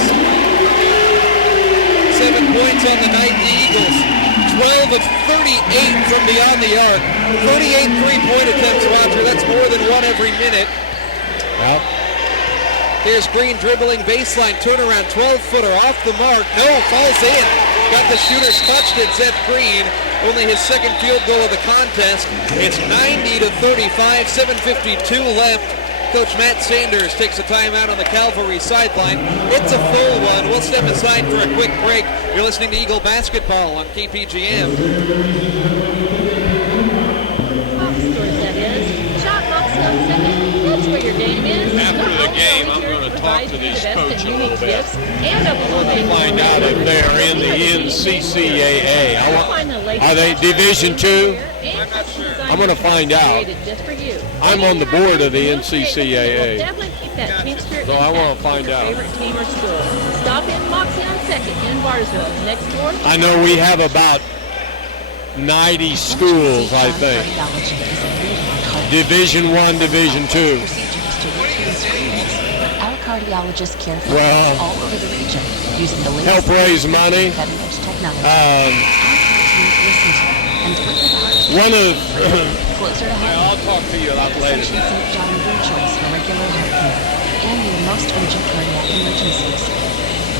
7 points on the night. The Eagles 12 of 38 from beyond the arc. 38 3-point attempts, Roger. That's more than one every minute. Yep. Here's Green dribbling baseline, turnaround, 12-footer off the mark. No, falls in. Got the shooter's touched it, Zeph Green. Only his second field goal of the contest. It's 90-35, 7:52 left. Coach Matt Sanders takes a timeout on the Calvary sideline. It's a full one. We'll step aside for a quick break. You're listening to Eagle Basketball on KPGM. That's where your game is. After the game, I'm going to talk to this coach a little bit. And find out if they're in the NCCAA. Are they Division II? I'm not sure. I'm going to find out. Created just for you. I'm on the board of the Well, NCCAA. definitely keep that team spirit So I intact wanna with find your out. favorite team or school. Stop in Moxie on 2nd in Bartlesville. Next door. I know we have about 90 schools, I think. Division 1, Division 2. Our cardiologists care for Wow. patients all over the region using the latest Help raise money. cutting-edge technology. One of Closer to home. I'll talk to you a lot later. St. John your choice for regular heart care and your most urgent cardiac emergencies.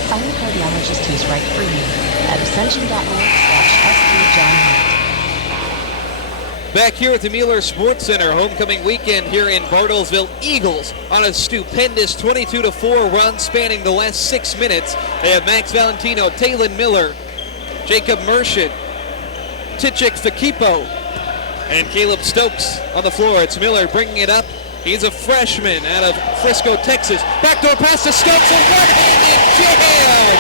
Find the cardiologist who's right for you at ascension.org/SCJohnHeart. Back here at the Mueller Sports Center, homecoming weekend here in Bartlesville. Eagles on a stupendous 22-4 run spanning the last 6 minutes. They have Max Valentino, Taylon Miller, Jacob Mershon, Tichik Fakipo, and Caleb Stokes on the floor. It's Miller bringing it up. He's a freshman out of Frisco, Texas. Backdoor pass to Stokes and one-handed jam!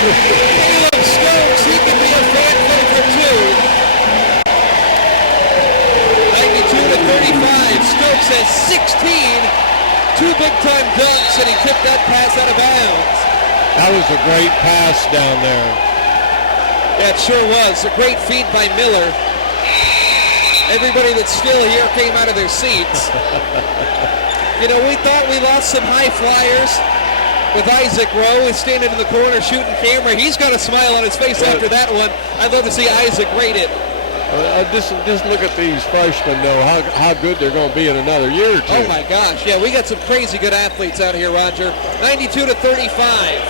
Caleb Stokes, he can be a fan for two. 92-35. Stokes has 16. 2 big-time dunks, and he tipped that pass out of bounds. That was a great pass down there. That sure was. A great feed by Miller. Everybody that's still here came out of their seats. You know, we thought we lost some high flyers with Isaac Rowe. He's standing in the corner shooting camera. He's got a smile on his face after that one. I'd love to see Isaac rate it. Just look at these freshmen, though, how good they're going to be in another year or two. Oh, my gosh. Yeah, we got some crazy good athletes out here, Roger. 92-35.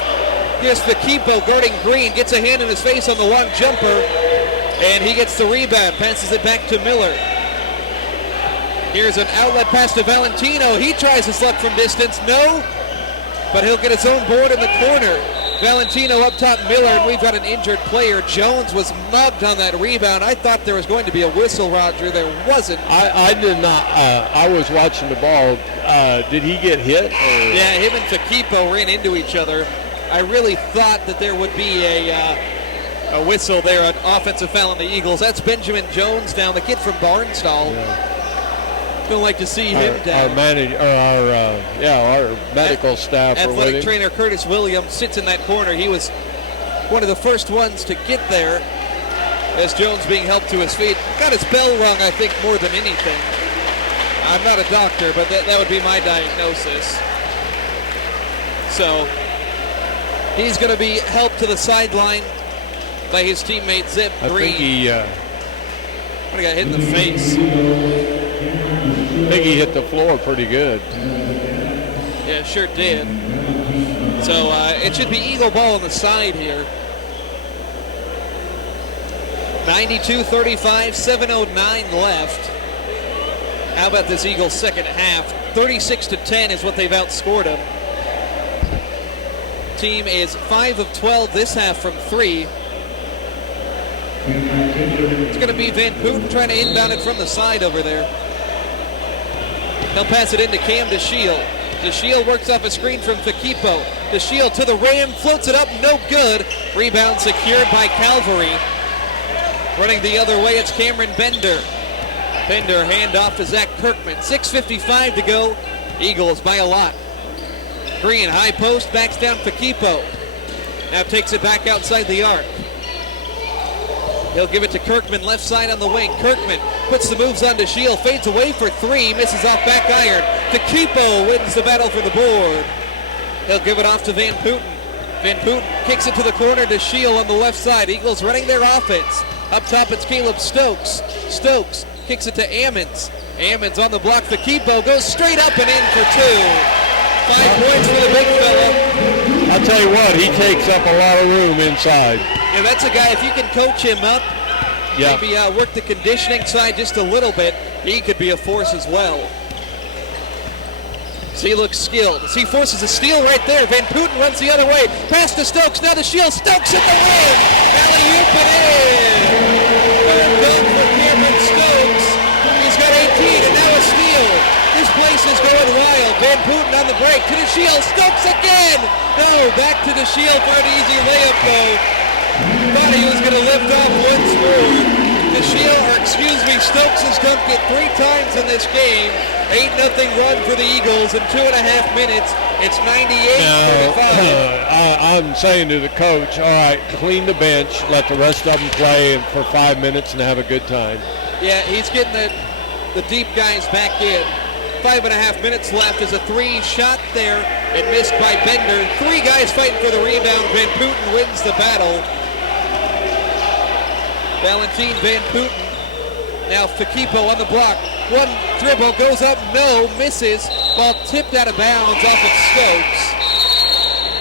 Here's Fakipo guarding Green. Gets a hand in his face on the long jumper. And he gets the rebound. Passes it back to Miller. Here's an outlet pass to Valentino. He tries his luck from distance. No. But he'll get his own board in the corner. Valentino up top, Miller, and we've got an injured player. Jones was mugged on that rebound. I thought there was going to be a whistle, Roger. There wasn't. I did not. I was watching the ball. Did he get hit? Or? Yeah, him and Fakipo ran into each other. I really thought that there would be a whistle there, an offensive foul on the Eagles. That's Benjamin Jones down, the kid from Barnstall. Yeah. Don't like to see him down. Our medical staff. Athletic trainer Curtis Williams sits in that corner. He was one of the first ones to get there as Jones being helped to his feet. Got his bell rung, I think, more than anything. I'm not a doctor, but that would be my diagnosis. So he's going to be helped to the sideline by his teammate Zip Green. I think he got hit in the face. I think he hit the floor pretty good. Yeah, sure did. So it should be Eagle ball on the side here. 92-35, 7:09 left. How about this Eagles second half? 36-10 is what they've outscored them. Team is 5 of 12 this half from 3. It's going to be Van Putten trying to inbound it from the side over there. He'll pass it into Cam DeShiel. DeShiel works off a screen from Fakipo. DeShiel to the rim, floats it up, no good. Rebound secured by Calvary. Running the other way, it's Cameron Bender. Bender hand off to Zach Kirkman. 6:55 to go. Eagles by a lot. Green, high post, backs down Fakipo. Now takes it back outside the arc. He'll give it to Kirkman, left side on the wing. Kirkman puts the moves on DeShiel, fades away for 3, misses off back iron. Fakipo wins the battle for the board. He'll give it off to Van Putten. Van Putten kicks it to the corner. DeShiel on the left side. Eagles running their offense. Up top, it's Caleb Stokes. Stokes kicks it to Ammons. Ammons on the block. Fakipo goes straight up and in for 2. 5 points for the big fella. I'll tell you what, he takes up a lot of room inside. Yeah, that's a guy, if you can coach him up, maybe work the conditioning side just a little bit, he could be a force as well. So he looks skilled. As he forces a steal right there. Van Putten runs the other way. Pass to Stokes. Now DeShiel. Stokes at the rim. Alley-oop it in. Dunk for Cameron Stokes. He's got 18 and now a steal. This place is going wild. Van Putten on the break to DeShiel. Stokes again. No, back to DeShiel for an easy layup though. Thought he was going to lift off once more. Stokes has dunked it 3 times in this game. 8-0 run for the Eagles in 2.5 minutes. It's 98-35. I'm saying to the coach, all right, clean the bench, let the rest of them play for 5 minutes and have a good time. Yeah, he's getting the deep guys back in. 5.5 minutes left as a 3 shot there and missed by Bender. 3 guys fighting for the rebound. Van Putten wins the battle. Valentin Van Putten. Now Fakipo on the block. 1 dribble, goes up, no, misses. Ball tipped out of bounds off of Stokes.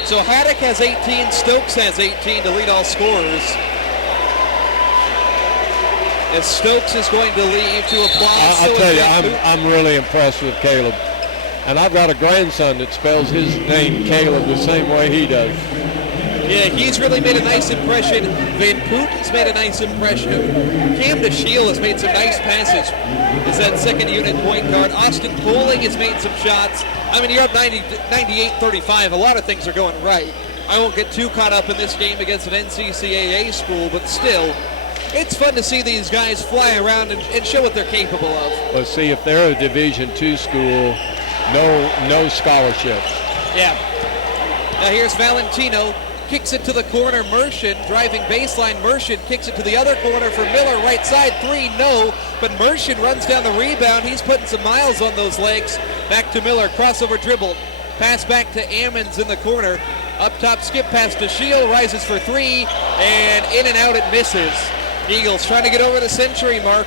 So Haddock has 18, Stokes has 18 to lead all scorers. As Stokes is going to leave to apply. I'll tell you, I'm really impressed with Caleb. And I've got a grandson that spells his name Caleb the same way he does. Yeah, he's really made a nice impression. Van Putten's made a nice impression. Cam DeShiel has made some nice passes. Is that second unit point guard. Austin Poling has made some shots. I mean, you're up 98-35. A lot of things are going right. I won't get too caught up in this game against an NCCAA school, but still, it's fun to see these guys fly around and show what they're capable of. Well, see, if they're a Division II school, no scholarship. Yeah. Now here's Valentino. Kicks it to the corner. Mershon driving baseline. Mershon kicks it to the other corner for Miller. Right side 3, no. But Mershon runs down the rebound. He's putting some miles on those legs. Back to Miller. Crossover dribble. Pass back to Ammons in the corner. Up top skip pass to Shield. Rises for 3. And in and out it misses. Eagles trying to get over the century mark.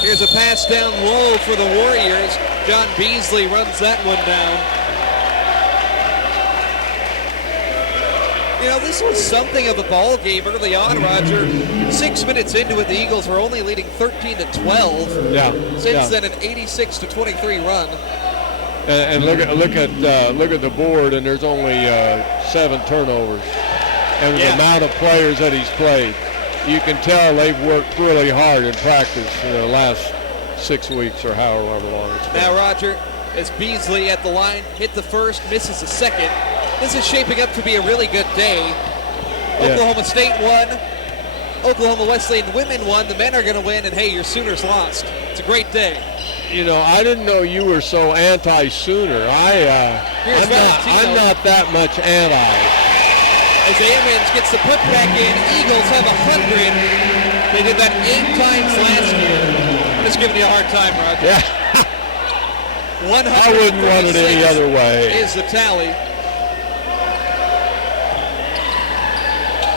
Here's a pass down low for the Warriors. John Beasley runs that one down. You know, this was something of a ball game early on, Roger. 6 minutes into it, the Eagles were only leading 13-12. Yeah. Since then, an 86-23 run. And look at the board, and there's only 7 turnovers. And the amount of players that he's played, you can tell they've worked really hard in practice in the last 6 weeks or however long it's been. Now, Roger, as Beasley at the line, hit the first, misses the second. This is shaping up to be a really good day. Oklahoma State won. Oklahoma Wesleyan women won. The men are going to win, and hey, your Sooners lost. It's a great day. You know, I didn't know you were so anti-Sooner. I'm not that much anti. As Ammons gets the putback in, Eagles have 100. They did that 8 times last year. I'm just giving you a hard time, Roger. Yeah. 100. I wouldn't want it any other way. Is the tally.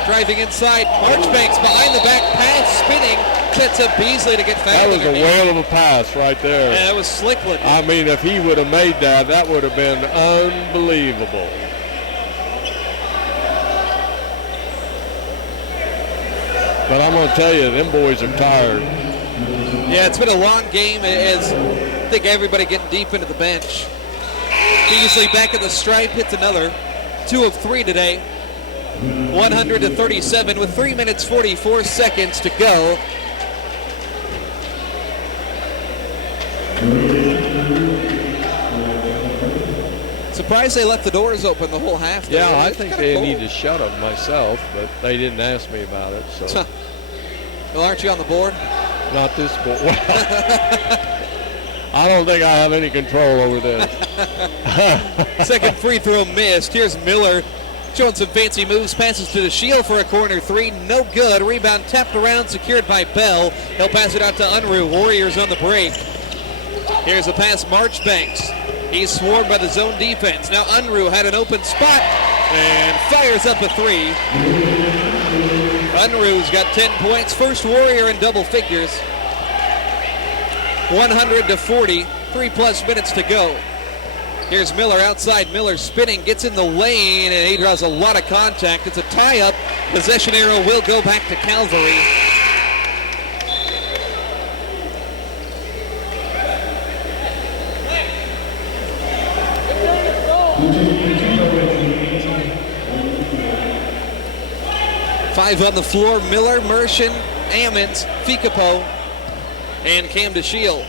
Driving inside, Marchbanks behind the back pass, spinning, sets up Beasley to get fouled. That was a whale of a pass right there. Yeah, that was Slickland. I mean, if he would have made that, that would have been unbelievable. But I'm going to tell you, them boys are tired. Yeah, it's been a long game as I think everybody getting deep into the bench. Beasley back at the stripe, hits another. 2 of 3 today. 100-37 with 3 minutes 44 seconds to go. Surprised they left the doors open the whole half. Yeah, I think they need to shut them myself, but they didn't ask me about it. So. Well, aren't you on the board? Not this board. I don't think I have any control over this. Second free throw missed. Here's Miller. Showing some fancy moves, passes to the Shield for a corner 3, no good. Rebound tapped around, secured by Bell. He'll pass it out to Unruh. Warriors on the break. Here's a pass, Marchbanks. He's swarmed by the zone defense. Now Unruh had an open spot and fires up a 3. Unruh's got 10 points, first Warrior in double figures. 100-40, 3+ minutes to go. Here's Miller outside. Miller spinning, gets in the lane, and he draws a lot of contact. It's a tie-up. Possession arrow will go back to Calvary. Five on the floor. Miller, Mershon, Ammons, Fikapo, and Cam DeShiel.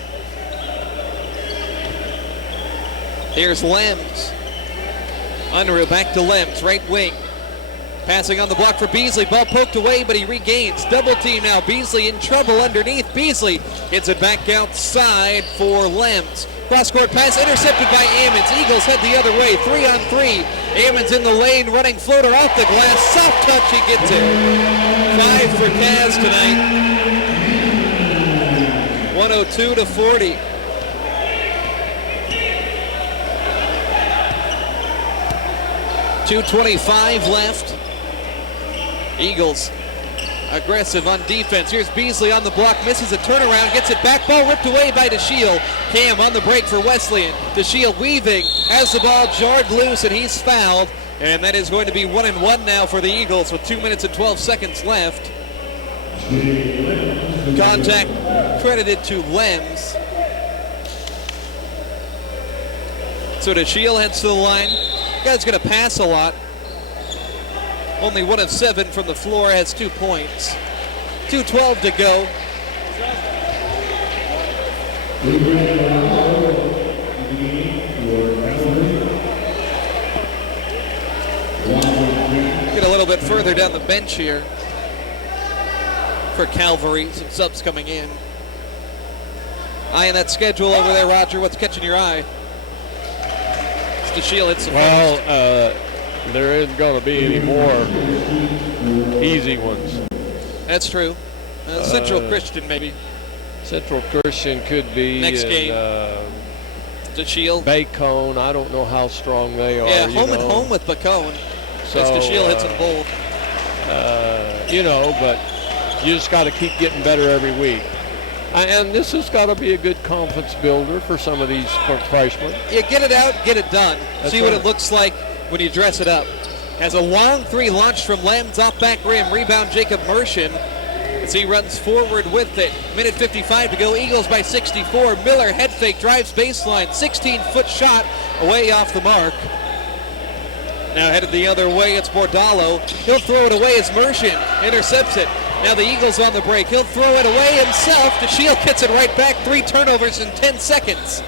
Here's Lems. Unruh back to Lems, right wing. Passing on the block for Beasley. Ball poked away, but he regains. Double team now. Beasley in trouble underneath. Beasley gets it back outside for Lems. Cross-court pass intercepted by Ammons. Eagles head the other way. 3-on-3. Ammons in the lane, running floater off the glass. Soft touch, he gets it. 5 for Kaz tonight. 102-40. .225 left. Eagles aggressive on defense. Here's Beasley on the block, misses a turnaround, gets it back, ball ripped away by DeShiel. Cam on the break for Wesleyan. DeShiel weaving as the ball jarred loose, and he's fouled. And that is going to be 1-1 now for the Eagles with 2 minutes and 12 seconds left. Contact credited to Lems. So DeShiel heads to the line. Guy's going to pass a lot. Only 1 of 7 from the floor, has 2 points. 2:12 to go. Get a little bit further down the bench here for Calvary. Some subs coming in. Eyeing that schedule over there, Roger. What's catching your eye? DeShiel hits the first. There isn't going to be any more easy ones. That's true. Central Christian, maybe. Central Christian could be. Next game. DeShiel. Bacone. I don't know how strong they are. Yeah, home and home with Bacone. So DeShiel hits them both. But you just got to keep getting better every week. And this has got to be a good confidence builder for some of these freshmen. Yeah, get it out, get it done. See what it looks like when you dress it up. Has a long 3 launched from Lems off back rim. Rebound Jacob Mershon as he runs forward with it. Minute 55 to go. Eagles by 64. Miller head fake, drives baseline. 16-foot shot away off the mark. Now headed the other way, it's Bordalo. He'll throw it away as Mershon intercepts it. Now the Eagles on the break. He'll throw it away himself. DeShiel gets it right back. 3 turnovers in 10 seconds.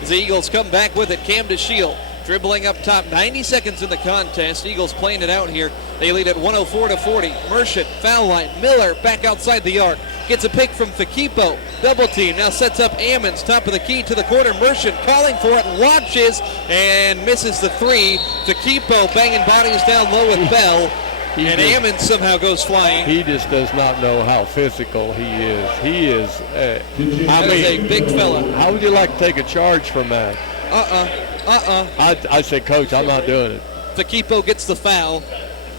As the Eagles come back with it, Cam DeShiel dribbling up top. 90 seconds in the contest. Eagles playing it out here. They lead at 104-40. Mershon, foul line. Miller back outside the arc. Gets a pick from Fakipo. Double team. Now sets up Ammons. Top of the key to the corner. Mershon calling for it. Launches and misses the 3. Fakipo banging bodies down low with Bell. And Ammons somehow goes flying. He just does not know how physical he is. He is, a big fella. How would you like to take a charge from that? I say, Coach, I'm not doing it. Fakipo gets the foul.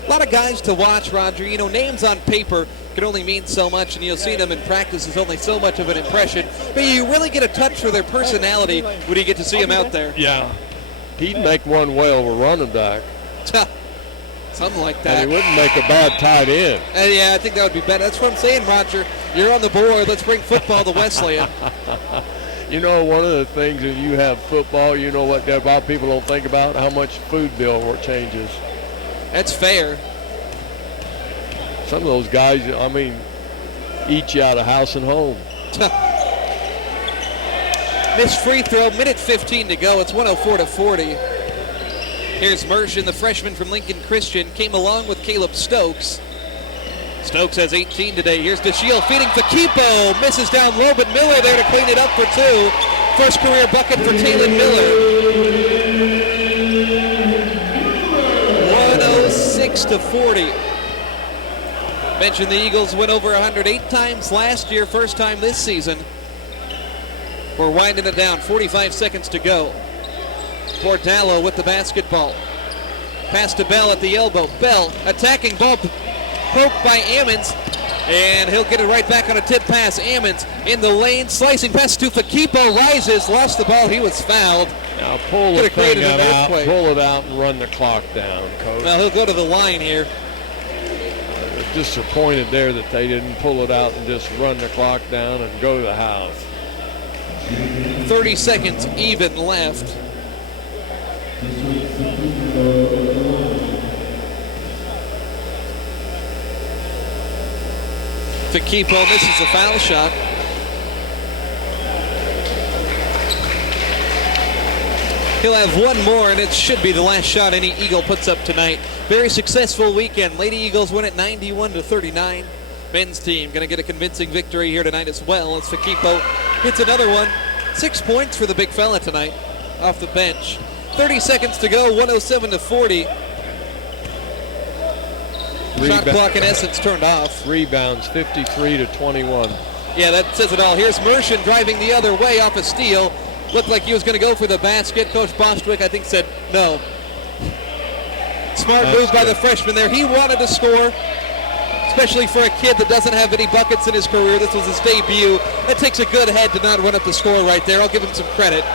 A lot of guys to watch, Roger. You know, names on paper can only mean so much, and you'll see them in practice is only so much of an impression. But you really get a touch for their personality when you get to see them out there. Yeah. He'd make one well of a running back. Something like that. And he wouldn't make a bad tight end. Yeah, I think that would be better. That's what I'm saying, Roger. You're on the board. Let's bring football to Wesleyan. You know, one of the things when you have football, you know what about people don't think about? How much food bill changes. That's fair. Some of those guys, I mean, eat you out of house and home. Missed free throw, minute 15 to go. It's 104-40. Here's Mershon, the freshman from Lincoln Christian, came along with Caleb Stokes. Stokes has 18 today. Here's DeShiel feeding Fakipo. Misses down low, but Miller there to clean it up for 2. First career bucket for Taylor Miller. 106-40. Mentioned the Eagles went over 108 times last year, first time this season. We're winding it down, 45 seconds to go. Bordalo with the basketball. Pass to Bell at the elbow. Bell attacking ball poked by Ammons. And he'll get it right back on a tip pass. Ammons in the lane. Slicing pass to Fakipo. Rises. Lost the ball. He was fouled. Now pull the thing out. Pull it out and run the clock down, Coach. Well, he'll go to the line here. Disappointed there that they didn't pull it out and just run the clock down and go to the house. 30 seconds even left. Fakipo misses a foul shot. He'll have one more, and it should be the last shot any Eagle puts up tonight. Very successful weekend. Lady Eagles win it 91-39. Men's team going to get a convincing victory here tonight as well as Fakipo hits another one. 6 points for the big fella tonight off the bench. 30 seconds to go, 107-40. Shot clock in essence turned off. Rebounds 53-21. Yeah, that says it all. Here's Mershon driving the other way off a steal. Looked like he was going to go for the basket. Coach Bostwick, I think, said no. Smart move by the freshman there. He wanted to score, especially for a kid that doesn't have any buckets in his career. This was his debut. It takes a good head to not run up the score right there. I'll give him some credit.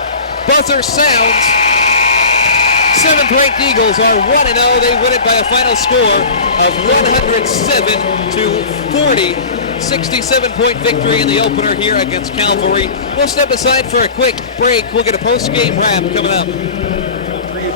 Buzzer sounds. 7th-ranked Eagles are 1-0. They win it by a final score of 107-40. 67-point victory in the opener here against Calvary. We'll step aside for a quick break. We'll get a post-game wrap coming up.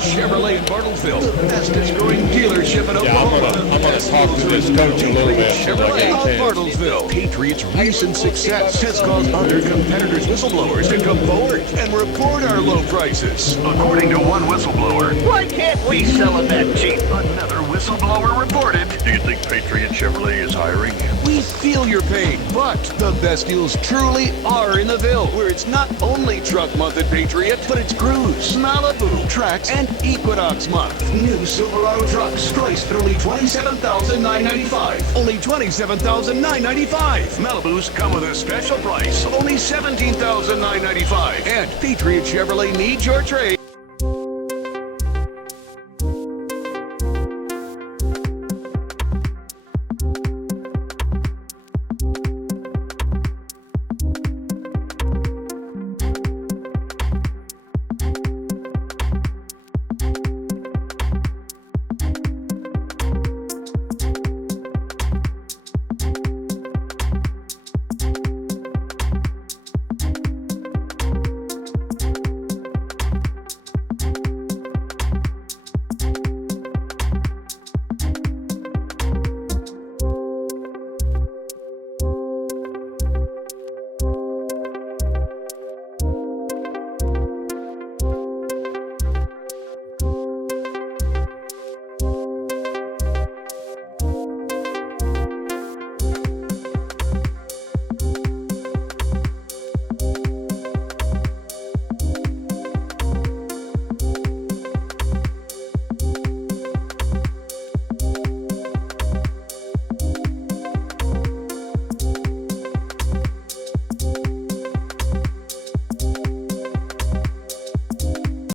Chevrolet in Bartlesville, the fastest growing dealership in Oklahoma. I'm going to talk to this coach a little bit. Chevrolet of Bartlesville. Patriots' recent success has caused other competitors' whistleblowers to come forward and report our low prices. According to one whistleblower, why can't we sell it that cheap? Another whistleblower reported, do you think Patriot Chevrolet is hiring? We feel your pain, but the best deals truly are in the Ville, where it's not only truck month at Patriot, but it's Cruise, Malibu, Trax, and Equinox month. New Silverado trucks priced at only $27,995. Only $27,995. Malibus come with a special price of only $17,995. And Patriot Chevrolet needs your trade.